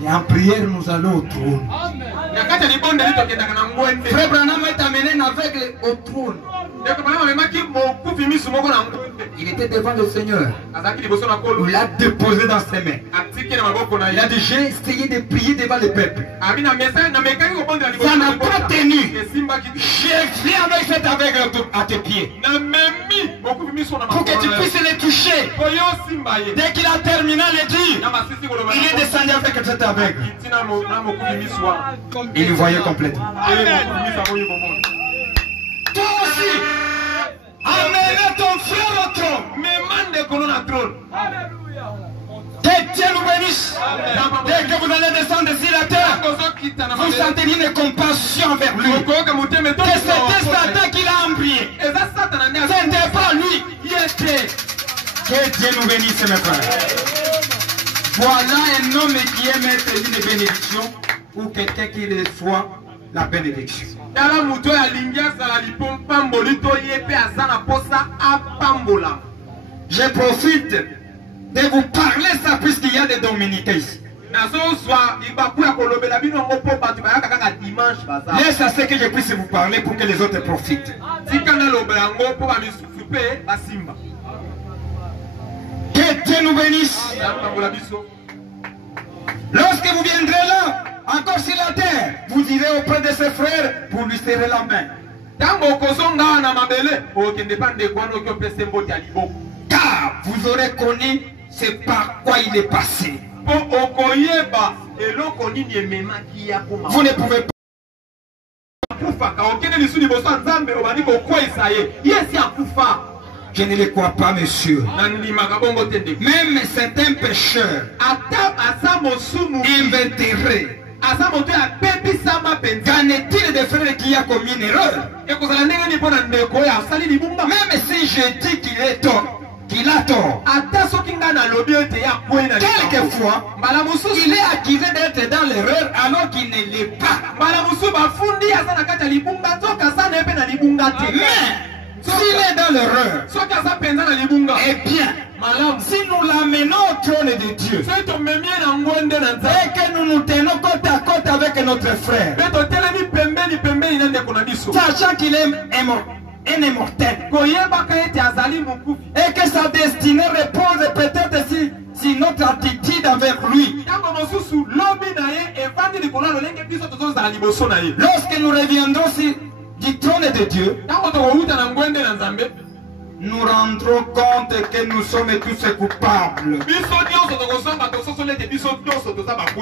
et en prière, nous allons au trône. Frère Branham est amené aveugle au trône. Il était devant le Seigneur. Il l'a déposé dans ses mains. Il a dit, j'ai essayé de prier devant le peuple. Ça n'a pas tenu. J'ai fait avec cet aveugle à tes pieds. Pour que tu puisses le toucher. Dès qu'il a terminé le dire, il est descendu avec cet aveugle. Il voyait complètement. Toi aussi, amenez ton frère au trône. Que Dieu nous bénisse. Dès que vous allez descendre sur la terre, vous sentez une compassion vers lui. Que c'était Satan qui l'a embrayé. Ce n'était pas lui. Que Dieu nous bénisse, mes frères. Voilà un homme qui aime être une bénédiction ou quelqu'un qui reçoit la bénédiction. Je profite de vous parler ça puisqu'il y a des dominicains ici. Laisse à ce que je puisse vous parler pour que les autres profitent. Que Dieu nous bénisse. Lorsque vous viendrez là, encore sur la terre, vous irez auprès de ses frères pour lui serrer la main. Car vous aurez connu c'est par quoi il est passé. Vous ne pouvez pas. Je ne le crois pas, monsieur. Même certains pécheurs invétérés. Qu'en est-il des frères qui a commis une erreur? Même si je dis qu'il est tort, qu'il a tort, quelquefois il est accusé d'être dans l'erreur alors qu'il ne l'est pas. Mais s'il est dans l'erreur, eh bien, si nous l'amenons au trône de Dieu et que nous nous tenons côte à côte avec notre frère, sachant qu'il est un immortel et que sa destinée repose peut-être si notre attitude avec lui. Lorsque nous reviendrons du trône de Dieu, nous rendrons compte que nous sommes tous coupables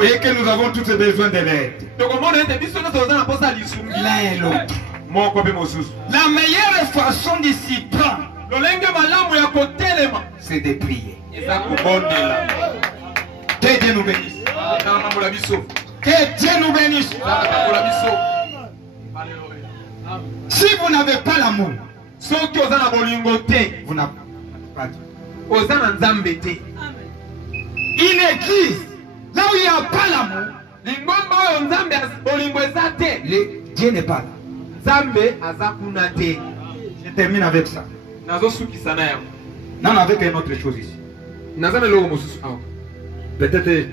et que nous avons tous besoin de l'aide. L'un et l'autre. La meilleure façon de s'y prendre, c'est de prier. Que Dieu nous bénisse. Que Dieu nous bénisse. Si vous n'avez pas l'amour, vous n'avez pas Dieu. Une église, là où il n'y a pas l'amour, Dieu n'est pas là. Je termine avec ça. Non, avec une autre chose ici. Peut-être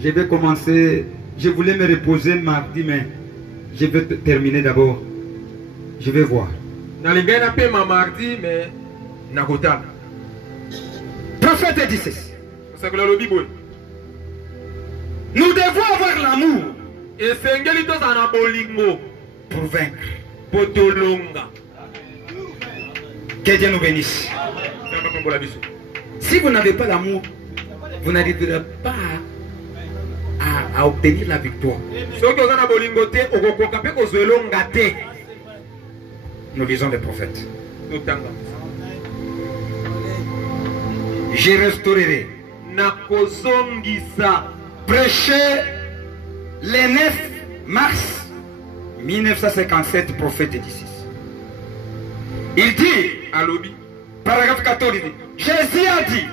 je vais commencer. Je voulais me reposer mardi, mais je vais terminer d'abord. Je vais voir. Prophète dit ceci. Nous devons avoir l'amour pour vaincre. Que Dieu nous bénisse. Si vous n'avez pas l'amour, vous n'arriverez pas à obtenir la victoire. Nous lisons les prophètes. Je restaurerai. Prêché le 9 mars 1957, prophète 16. Il dit, paragraphe 14, Jésus a dit,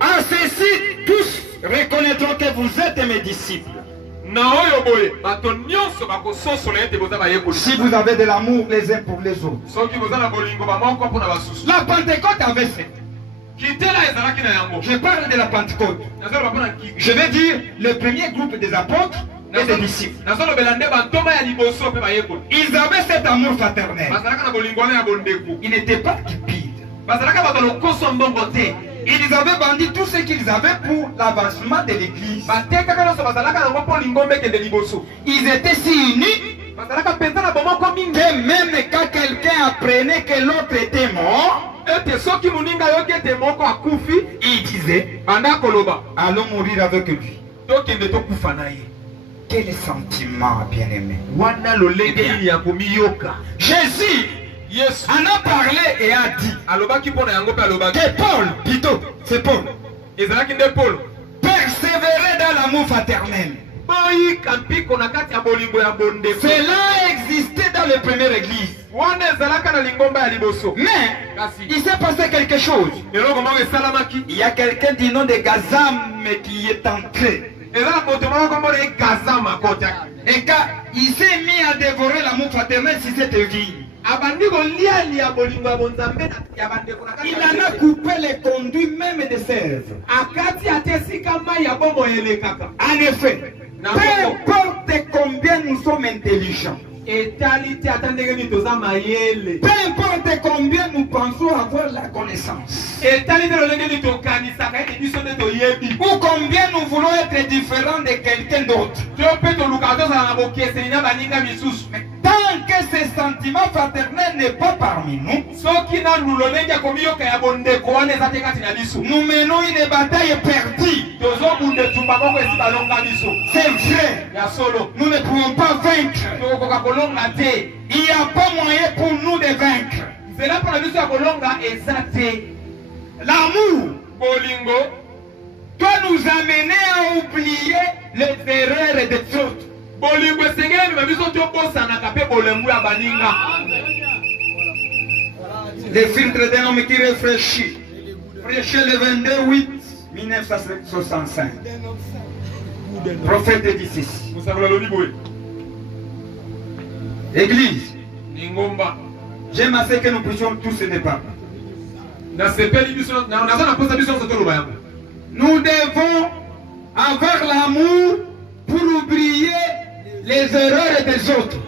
à ceci tous reconnaîtront que vous êtes mes disciples. Si vous avez de l'amour les uns pour les autres. La Pentecôte avait fait. Je parle de la Pentecôte. Je vais dire le premier groupe des apôtres et des disciples. Ils avaient cet amour fraternel. Ils n'étaient pas cupides. Ils avaient vendu tout ce qu'ils avaient pour l'avancement de l'église. Ils étaient si unis que même quand quelqu'un apprenait que l'autre était mort, il disait, allons mourir avec lui. Quel sentiment, bien-aimé. Jésus en a parlé et a dit que Paul, plutôt, c'est Paul, persévérer dans l'amour fraternel. Cela existait dans les premières églises. Mais il s'est passé quelque chose. Il y a quelqu'un du nom de Gazam qui est entré. Et quand il s'est mis à dévorer l'amour fraternel sur cette vigne, il en a coupé les conduits même des sèvres. En effet, peu importe combien nous sommes intelligents, peu importe combien nous pensons avoir la connaissance, ou combien nous voulons être différents de quelqu'un d'autre, tant que ce sentiment fraternel n'est pas parmi nous, nous menons une bataille perdue. C'est vrai, nous ne pouvons pas vaincre. Il n'y a pas moyen pour nous de vaincre. L'amour doit nous amener à oublier les erreurs des autres. Les filtres d'un homme qui réfléchit. Prêché le 22/8/1965. Prophète dit ceci. Église, j'aime assez que nous puissions tous se débattre. Nous devons avoir l'amour pour oublier les erreurs des autres.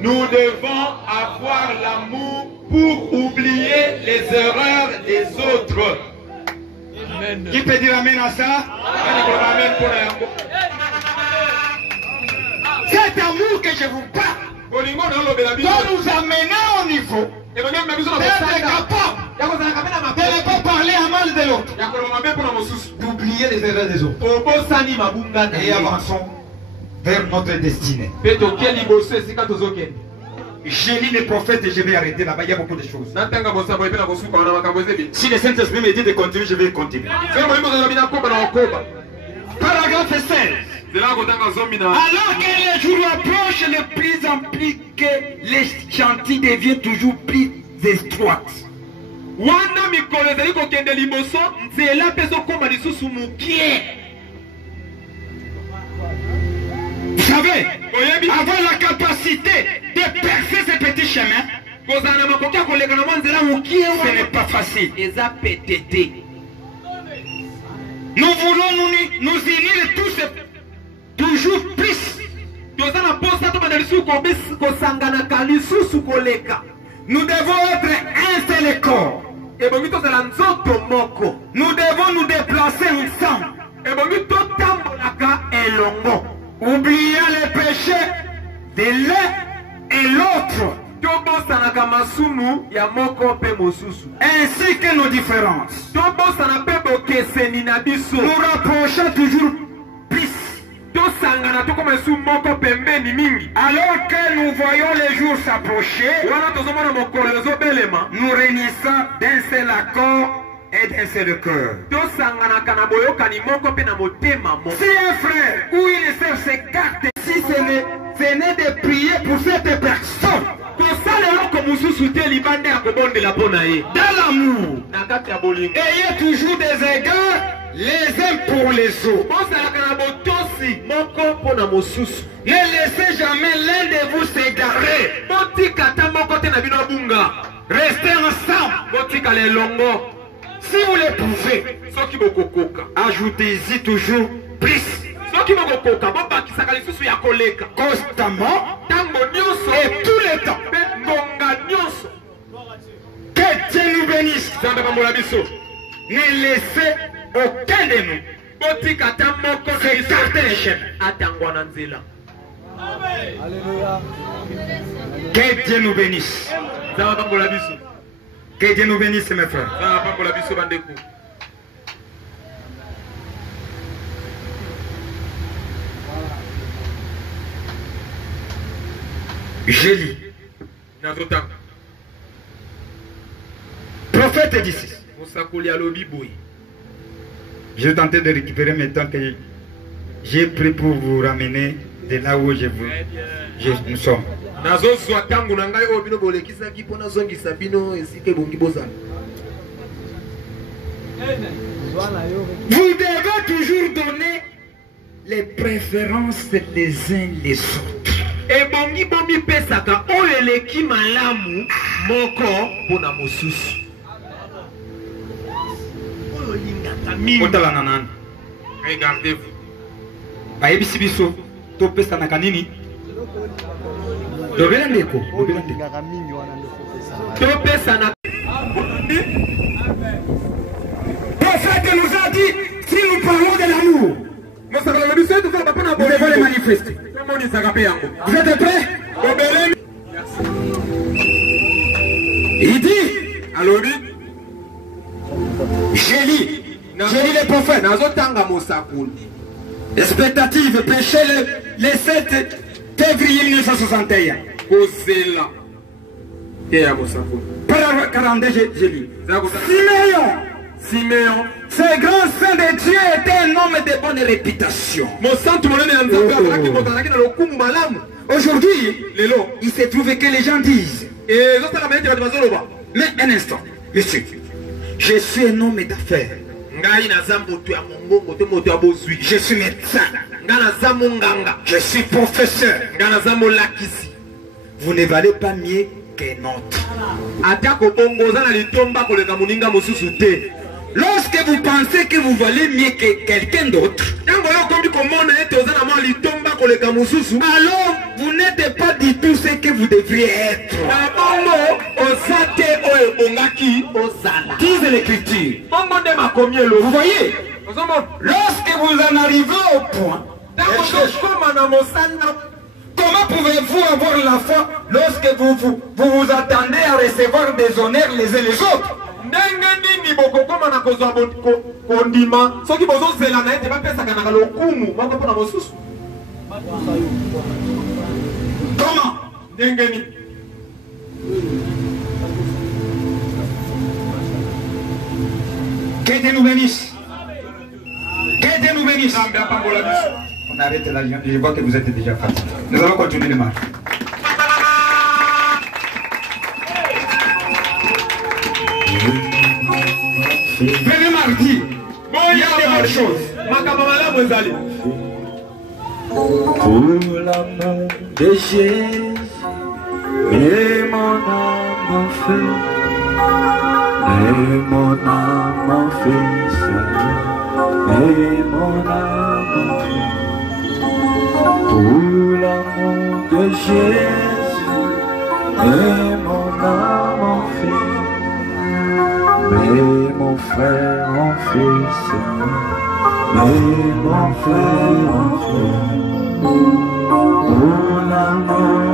Nous devons avoir l'amour pour oublier les erreurs des autres. Amen. Qui peut dire amen à ça? Cet amour que je vous parle doit nous amener au niveau d'être capable de ne pas parler à mal de l'autre, d'oublier les erreurs des autres et avançons vers notre destinée. Je lis les prophètes et je vais arrêter là-bas, il y a beaucoup de choses. Si le Saint-Esprit me dit de continuer, je vais continuer. Paragraphe 16. Alors que les jours approchent, le plus ampli que les chantiers deviennent toujours plus étroites. Vous savez, avoir la capacité de percer ces petits chemins, ce n'est pas facile. Nous voulons nous unir tous toujours plus. Nous devons être un seul corps. Nous devons nous déplacer ensemble. Oubliant les péchés de l'un et l'autre. ya moko pe mosusu. Ainsi que nos différences. Tobosana pe bokeseni na biso. Nous rapprochons toujours plus. Tosangana tokoma su moko pembeni mingi. Alors que nous voyons les jours s'approcher, Wana tozomona mokolo ezobelema. nous réunissons d'un seul accord et d'un seul cœur. Tosangana kana boyokani moko pe na motema moko. Si un frère ou une sœur s'écarte, si venez de prier pour cette personne. Dans l'amour, ayez toujours des égards les uns pour les autres. Ne laissez jamais l'un de vous s'égarer. Restez ensemble. Si vous le pouvez, ajoutez-y toujours plus. Constamment et tout le temps. Que Dieu nous bénisse. Ne laissez aucun de nous s'écarter les chemins. Que Dieu nous bénisse. Que Dieu nous bénisse, mes frères. Je lis. Prophète d'ici. Je tentais de récupérer mes temps que j'ai pris pour vous ramener de là où nous sommes. Vous devez toujours donner les préférences les uns les autres. Ebongi bomi pesaka oyo eleki malamu moko pona mosusu. Oyo lingaka mingi. Regardez-vous. Bayebisi biso to pesa na kanini. Dobela ndeko. To pesa na. Prophète nous a dit si nous parlons de l'amour, vous devez le manifester. Vous êtes prêts? Il dit, je lis les prophètes. Expectative, péché le 7 février 1961. Paragraphe 42, je lis. Siméon, ce grand saint de Dieu était un homme de bonne réputation. Aujourd'hui, il s'est trouvé que les gens disent. Mais un instant, monsieur, je suis un homme d'affaires. Je suis médecin. Je suis professeur. Vous ne valez pas mieux qu'un autre. Lorsque vous pensez que vous valez mieux que quelqu'un d'autre, alors vous n'êtes pas du tout ce que vous devriez être. Disent l'Écriture. Vous voyez, lorsque vous en arrivez au point, comment pouvez-vous avoir la foi lorsque vous attendez à recevoir des honneurs les uns les autres? Comment? Que Dieu nous bénisse. Que Dieu nous bénisse. On arrête là, je vois que vous êtes déjà fatigués. Nous allons continuer le marche. Venez mardi. Il y a des bonnes choses. Pour l'amour de Jésus, et mon âme fait, et mon âme fait, et mon âme fait. Pour l'amour de Jésus, et mon âme fait. Mais mon frère en fait, Seigneur. Mais mon frère en fait. Pour l'amour